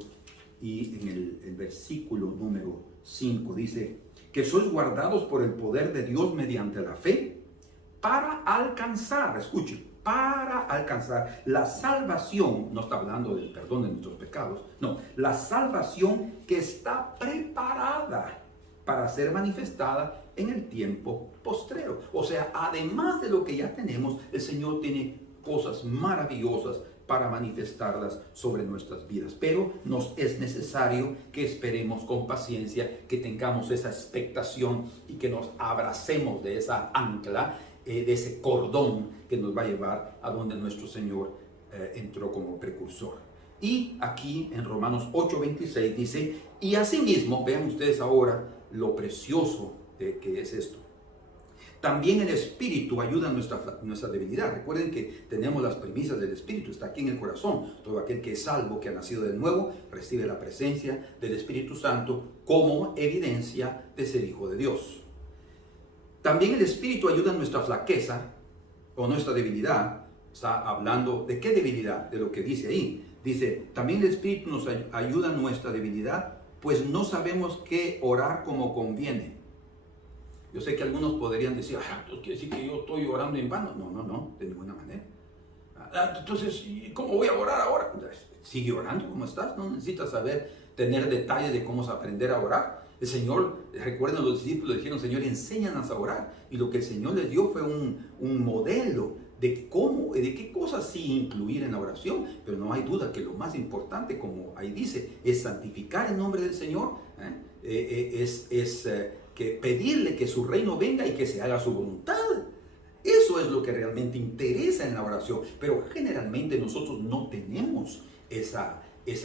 y en el versículo número 5 dice que sois guardados por el poder de Dios mediante la fe para alcanzar, escuchen, para alcanzar la salvación. No está hablando del perdón de nuestros pecados, no, la salvación que está preparada para ser manifestada en el tiempo postrero. O sea, además de lo que ya tenemos, el Señor tiene cosas maravillosas para manifestarlas sobre nuestras vidas. Pero nos es necesario que esperemos con paciencia, que tengamos esa expectación y que nos abracemos de esa ancla, de ese cordón que nos va a llevar a donde nuestro Señor entró como precursor. Y aquí en Romanos 8:26 dice, y asimismo, vean ustedes ahora lo precioso de que es esto. También el Espíritu ayuda en nuestra debilidad. Recuerden que tenemos las primicias del Espíritu, está aquí en el corazón. Todo aquel que es salvo, que ha nacido de nuevo, recibe la presencia del Espíritu Santo como evidencia de ser hijo de Dios. También el Espíritu ayuda en nuestra flaqueza o nuestra debilidad. Está hablando de qué debilidad, de lo que dice ahí. Dice, también el Espíritu nos ayuda en nuestra debilidad, pues no sabemos qué orar como conviene. Yo sé que algunos podrían decir, ¿eso quiere decir que yo estoy orando en vano? No, no, no, de ninguna manera. Entonces, ¿cómo voy a orar ahora? Sigue orando como estás, no necesitas tener detalles de cómo aprender a orar. El Señor, recuerden, los discípulos dijeron, Señor, enséñanos a orar. Y lo que el Señor les dio fue un modelo de cómo, de qué cosas sí incluir en la oración. Pero no hay duda que lo más importante, como ahí dice, es santificar el nombre del Señor, que pedirle que su reino venga y que se haga su voluntad. Eso es lo que realmente interesa en la oración. Pero generalmente nosotros no tenemos esa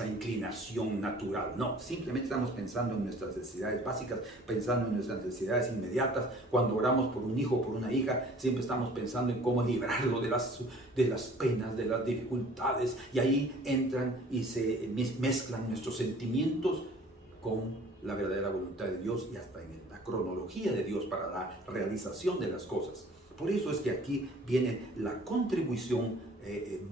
inclinación natural. No, simplemente estamos pensando en nuestras necesidades básicas, pensando en nuestras necesidades inmediatas. Cuando oramos por un hijo o por una hija, siempre estamos pensando en cómo librarlo de las penas, de las dificultades. Y ahí entran y se mezclan nuestros sentimientos con la verdadera voluntad de Dios y hasta en la cronología de Dios para la realización de las cosas. Por eso es que aquí viene la contribución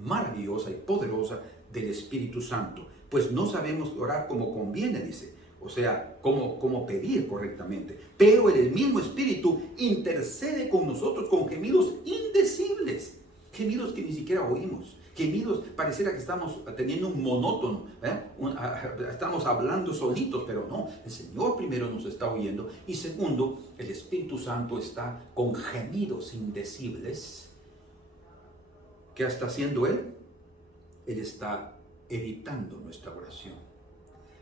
maravillosa y poderosa del Espíritu Santo. Pues no sabemos orar como conviene, dice. O sea, cómo pedir correctamente. Pero el mismo Espíritu intercede con nosotros con gemidos indecibles. Gemidos que ni siquiera oímos. Gemidos, pareciera que estamos teniendo un monótono. Estamos hablando solitos, pero no. El Señor primero nos está oyendo. Y segundo, el Espíritu Santo está con gemidos indecibles. ¿Qué está haciendo Él? Él está evitando nuestra oración.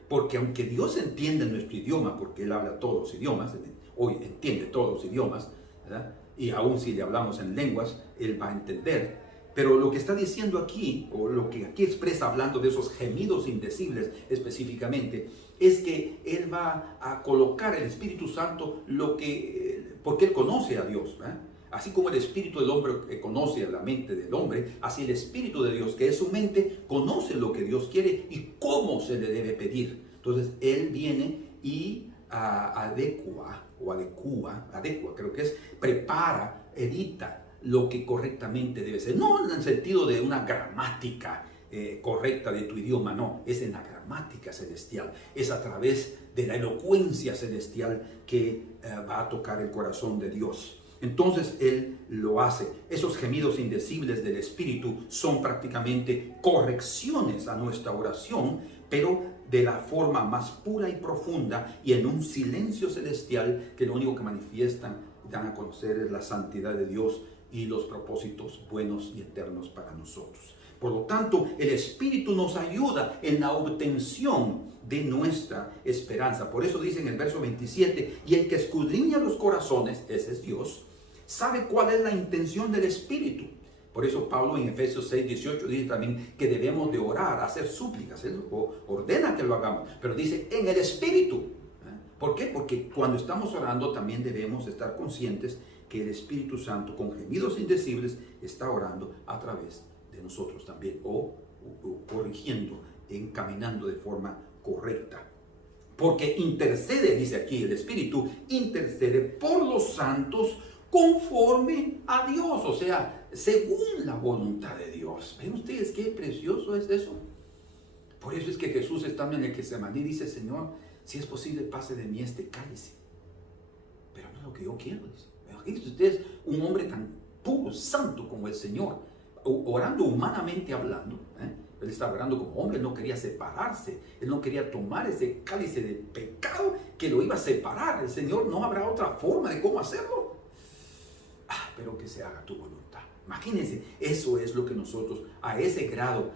Porque aunque Dios entiende nuestro idioma, porque Él habla todos los idiomas, hoy entiende todos los idiomas, ¿verdad? Y aún si le hablamos en lenguas, Él va a entender. Pero lo que está diciendo aquí, o lo que aquí expresa hablando de esos gemidos indecibles específicamente, es que Él va a colocar el Espíritu Santo porque Él conoce a Dios, ¿verdad? Así como el espíritu del hombre conoce la mente del hombre, así el Espíritu de Dios, que es su mente, conoce lo que Dios quiere y cómo se le debe pedir. Entonces, Él viene y adecua, creo que es, prepara, edita lo que correctamente debe ser. No en el sentido de una gramática correcta de tu idioma, no, es en la gramática celestial, es a través de la elocuencia celestial que va a tocar el corazón de Dios. Entonces Él lo hace. Esos gemidos indecibles del Espíritu son prácticamente correcciones a nuestra oración, pero de la forma más pura y profunda y en un silencio celestial que lo único que manifiestan, dan a conocer es la santidad de Dios y los propósitos buenos y eternos para nosotros. Por lo tanto, el Espíritu nos ayuda en la obtención de nuestra esperanza. Por eso dice en el verso 27, y el que escudriña los corazones, ese es Dios, sabe cuál es la intención del Espíritu. Por eso Pablo en Efesios 6, 18 dice también que debemos de orar, hacer súplicas. Él ordena que lo hagamos, pero dice en el Espíritu. ¿Por qué? Porque cuando estamos orando también debemos estar conscientes que el Espíritu Santo con gemidos indecibles está orando a través de nosotros también, o corrigiendo, encaminando de forma correcta. Porque intercede, dice aquí el Espíritu, intercede por los santos conforme a Dios, o sea, según la voluntad de Dios. ¿Ven ustedes qué precioso es eso? Por eso es que Jesús, estando en el Getsemaní, dice, Señor, si es posible, pase de mí este cáliz, pero no es lo que yo quiero, dice. Imagínense ustedes un hombre tan puro, santo como el Señor, orando humanamente hablando, Él estaba orando como hombre, él no quería separarse, él no quería tomar ese cáliz de pecado que lo iba a separar. El Señor, no habrá otra forma de cómo hacerlo. Pero que se haga tu voluntad. Imagínense, eso es lo que nosotros, a ese grado,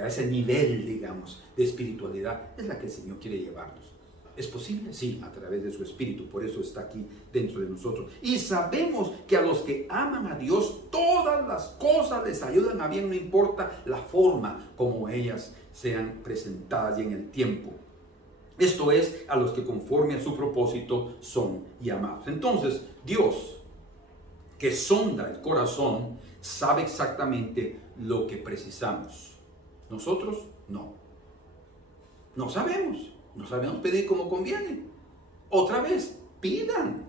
a ese nivel, digamos, de espiritualidad, es la que el Señor quiere llevarnos. ¿Es posible? Sí, a través de su Espíritu. Por eso está aquí dentro de nosotros. Y sabemos que a los que aman a Dios, todas las cosas les ayudan a bien, no importa la forma como ellas sean presentadas y en el tiempo. Esto es, a los que conforme a su propósito son llamados. Entonces, Dios, que sonda el corazón, sabe exactamente lo que precisamos. Nosotros no. No sabemos. No sabemos pedir como conviene. Otra vez, pidan,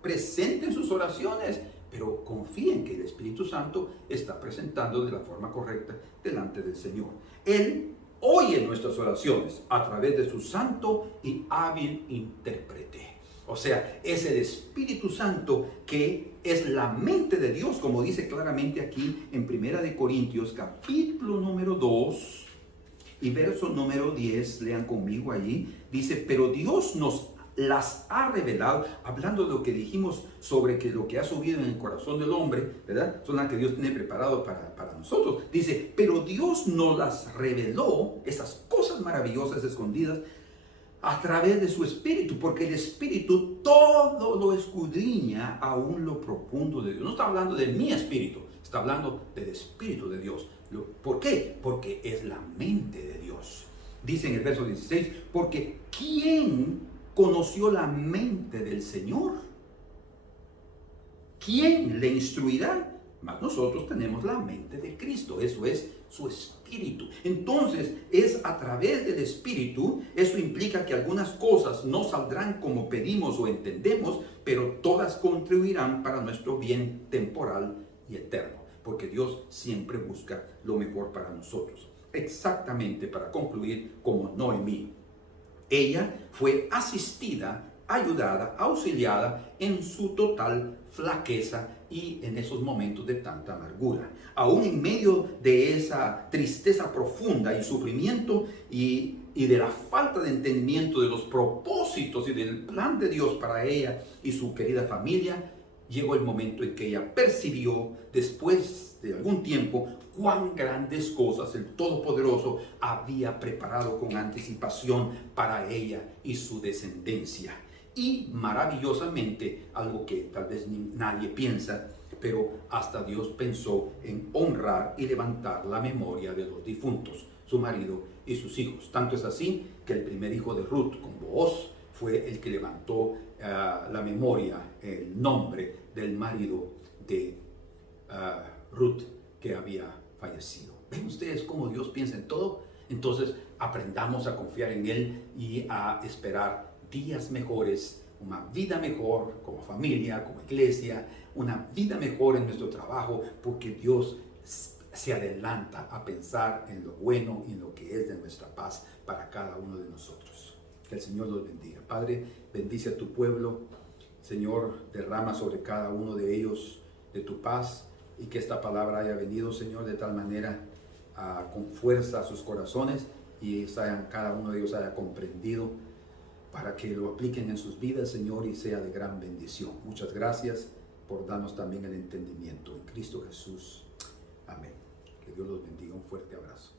presenten sus oraciones, pero confíen que el Espíritu Santo está presentando de la forma correcta delante del Señor. Él oye nuestras oraciones a través de su santo y hábil intérprete. O sea, es el Espíritu Santo que es la mente de Dios, como dice claramente aquí en 1 Corintios capítulo número 2 y verso número 10, lean conmigo allí, dice, pero Dios nos las ha revelado, hablando de lo que dijimos sobre que lo que ha subido en el corazón del hombre, ¿verdad? Son las que Dios tiene preparado para nosotros. Dice, pero Dios nos las reveló, esas cosas maravillosas escondidas, a través de su Espíritu, porque el Espíritu todo lo escudriña aún lo profundo de Dios. No está hablando de mi espíritu, está hablando del Espíritu de Dios. ¿Por qué? Porque es la mente de Dios. Dice en el verso 16, porque ¿quién conoció la mente del Señor? ¿Quién le instruirá? Mas nosotros tenemos la mente de Cristo, eso es su Espíritu. Entonces es a través del Espíritu. Eso implica que algunas cosas no saldrán como pedimos o entendemos, pero todas contribuirán para nuestro bien temporal y eterno, porque Dios siempre busca lo mejor para nosotros. Exactamente, para concluir, como Noemí, ella fue asistida, ayudada, auxiliada en su total flaqueza y en esos momentos de tanta amargura. Aún en medio de esa tristeza profunda y sufrimiento y de la falta de entendimiento de los propósitos y del plan de Dios para ella y su querida familia, llegó el momento en que ella percibió, después de algún tiempo, cuán grandes cosas el Todopoderoso había preparado con anticipación para ella y su descendencia. Y maravillosamente, algo que tal vez nadie piensa, pero hasta Dios pensó en honrar y levantar la memoria de los difuntos, su marido y sus hijos. Tanto es así que el primer hijo de Ruth, con Booz, fue el que levantó la memoria, el nombre del marido de Ruth que había fallecido. ¿Ven ustedes cómo Dios piensa en todo? Entonces aprendamos a confiar en Él y a esperar días mejores, una vida mejor como familia, como iglesia, una vida mejor en nuestro trabajo, porque Dios se adelanta a pensar en lo bueno y en lo que es de nuestra paz para cada uno de nosotros. Que el Señor los bendiga. Padre, bendice a tu pueblo. Señor, derrama sobre cada uno de ellos de tu paz, y que esta palabra haya venido, Señor, de tal manera con fuerza a sus corazones, y cada uno de ellos haya comprendido para que lo apliquen en sus vidas, Señor, y sea de gran bendición. Muchas gracias por darnos también el entendimiento en Cristo Jesús. Amén. Que Dios los bendiga. Un fuerte abrazo.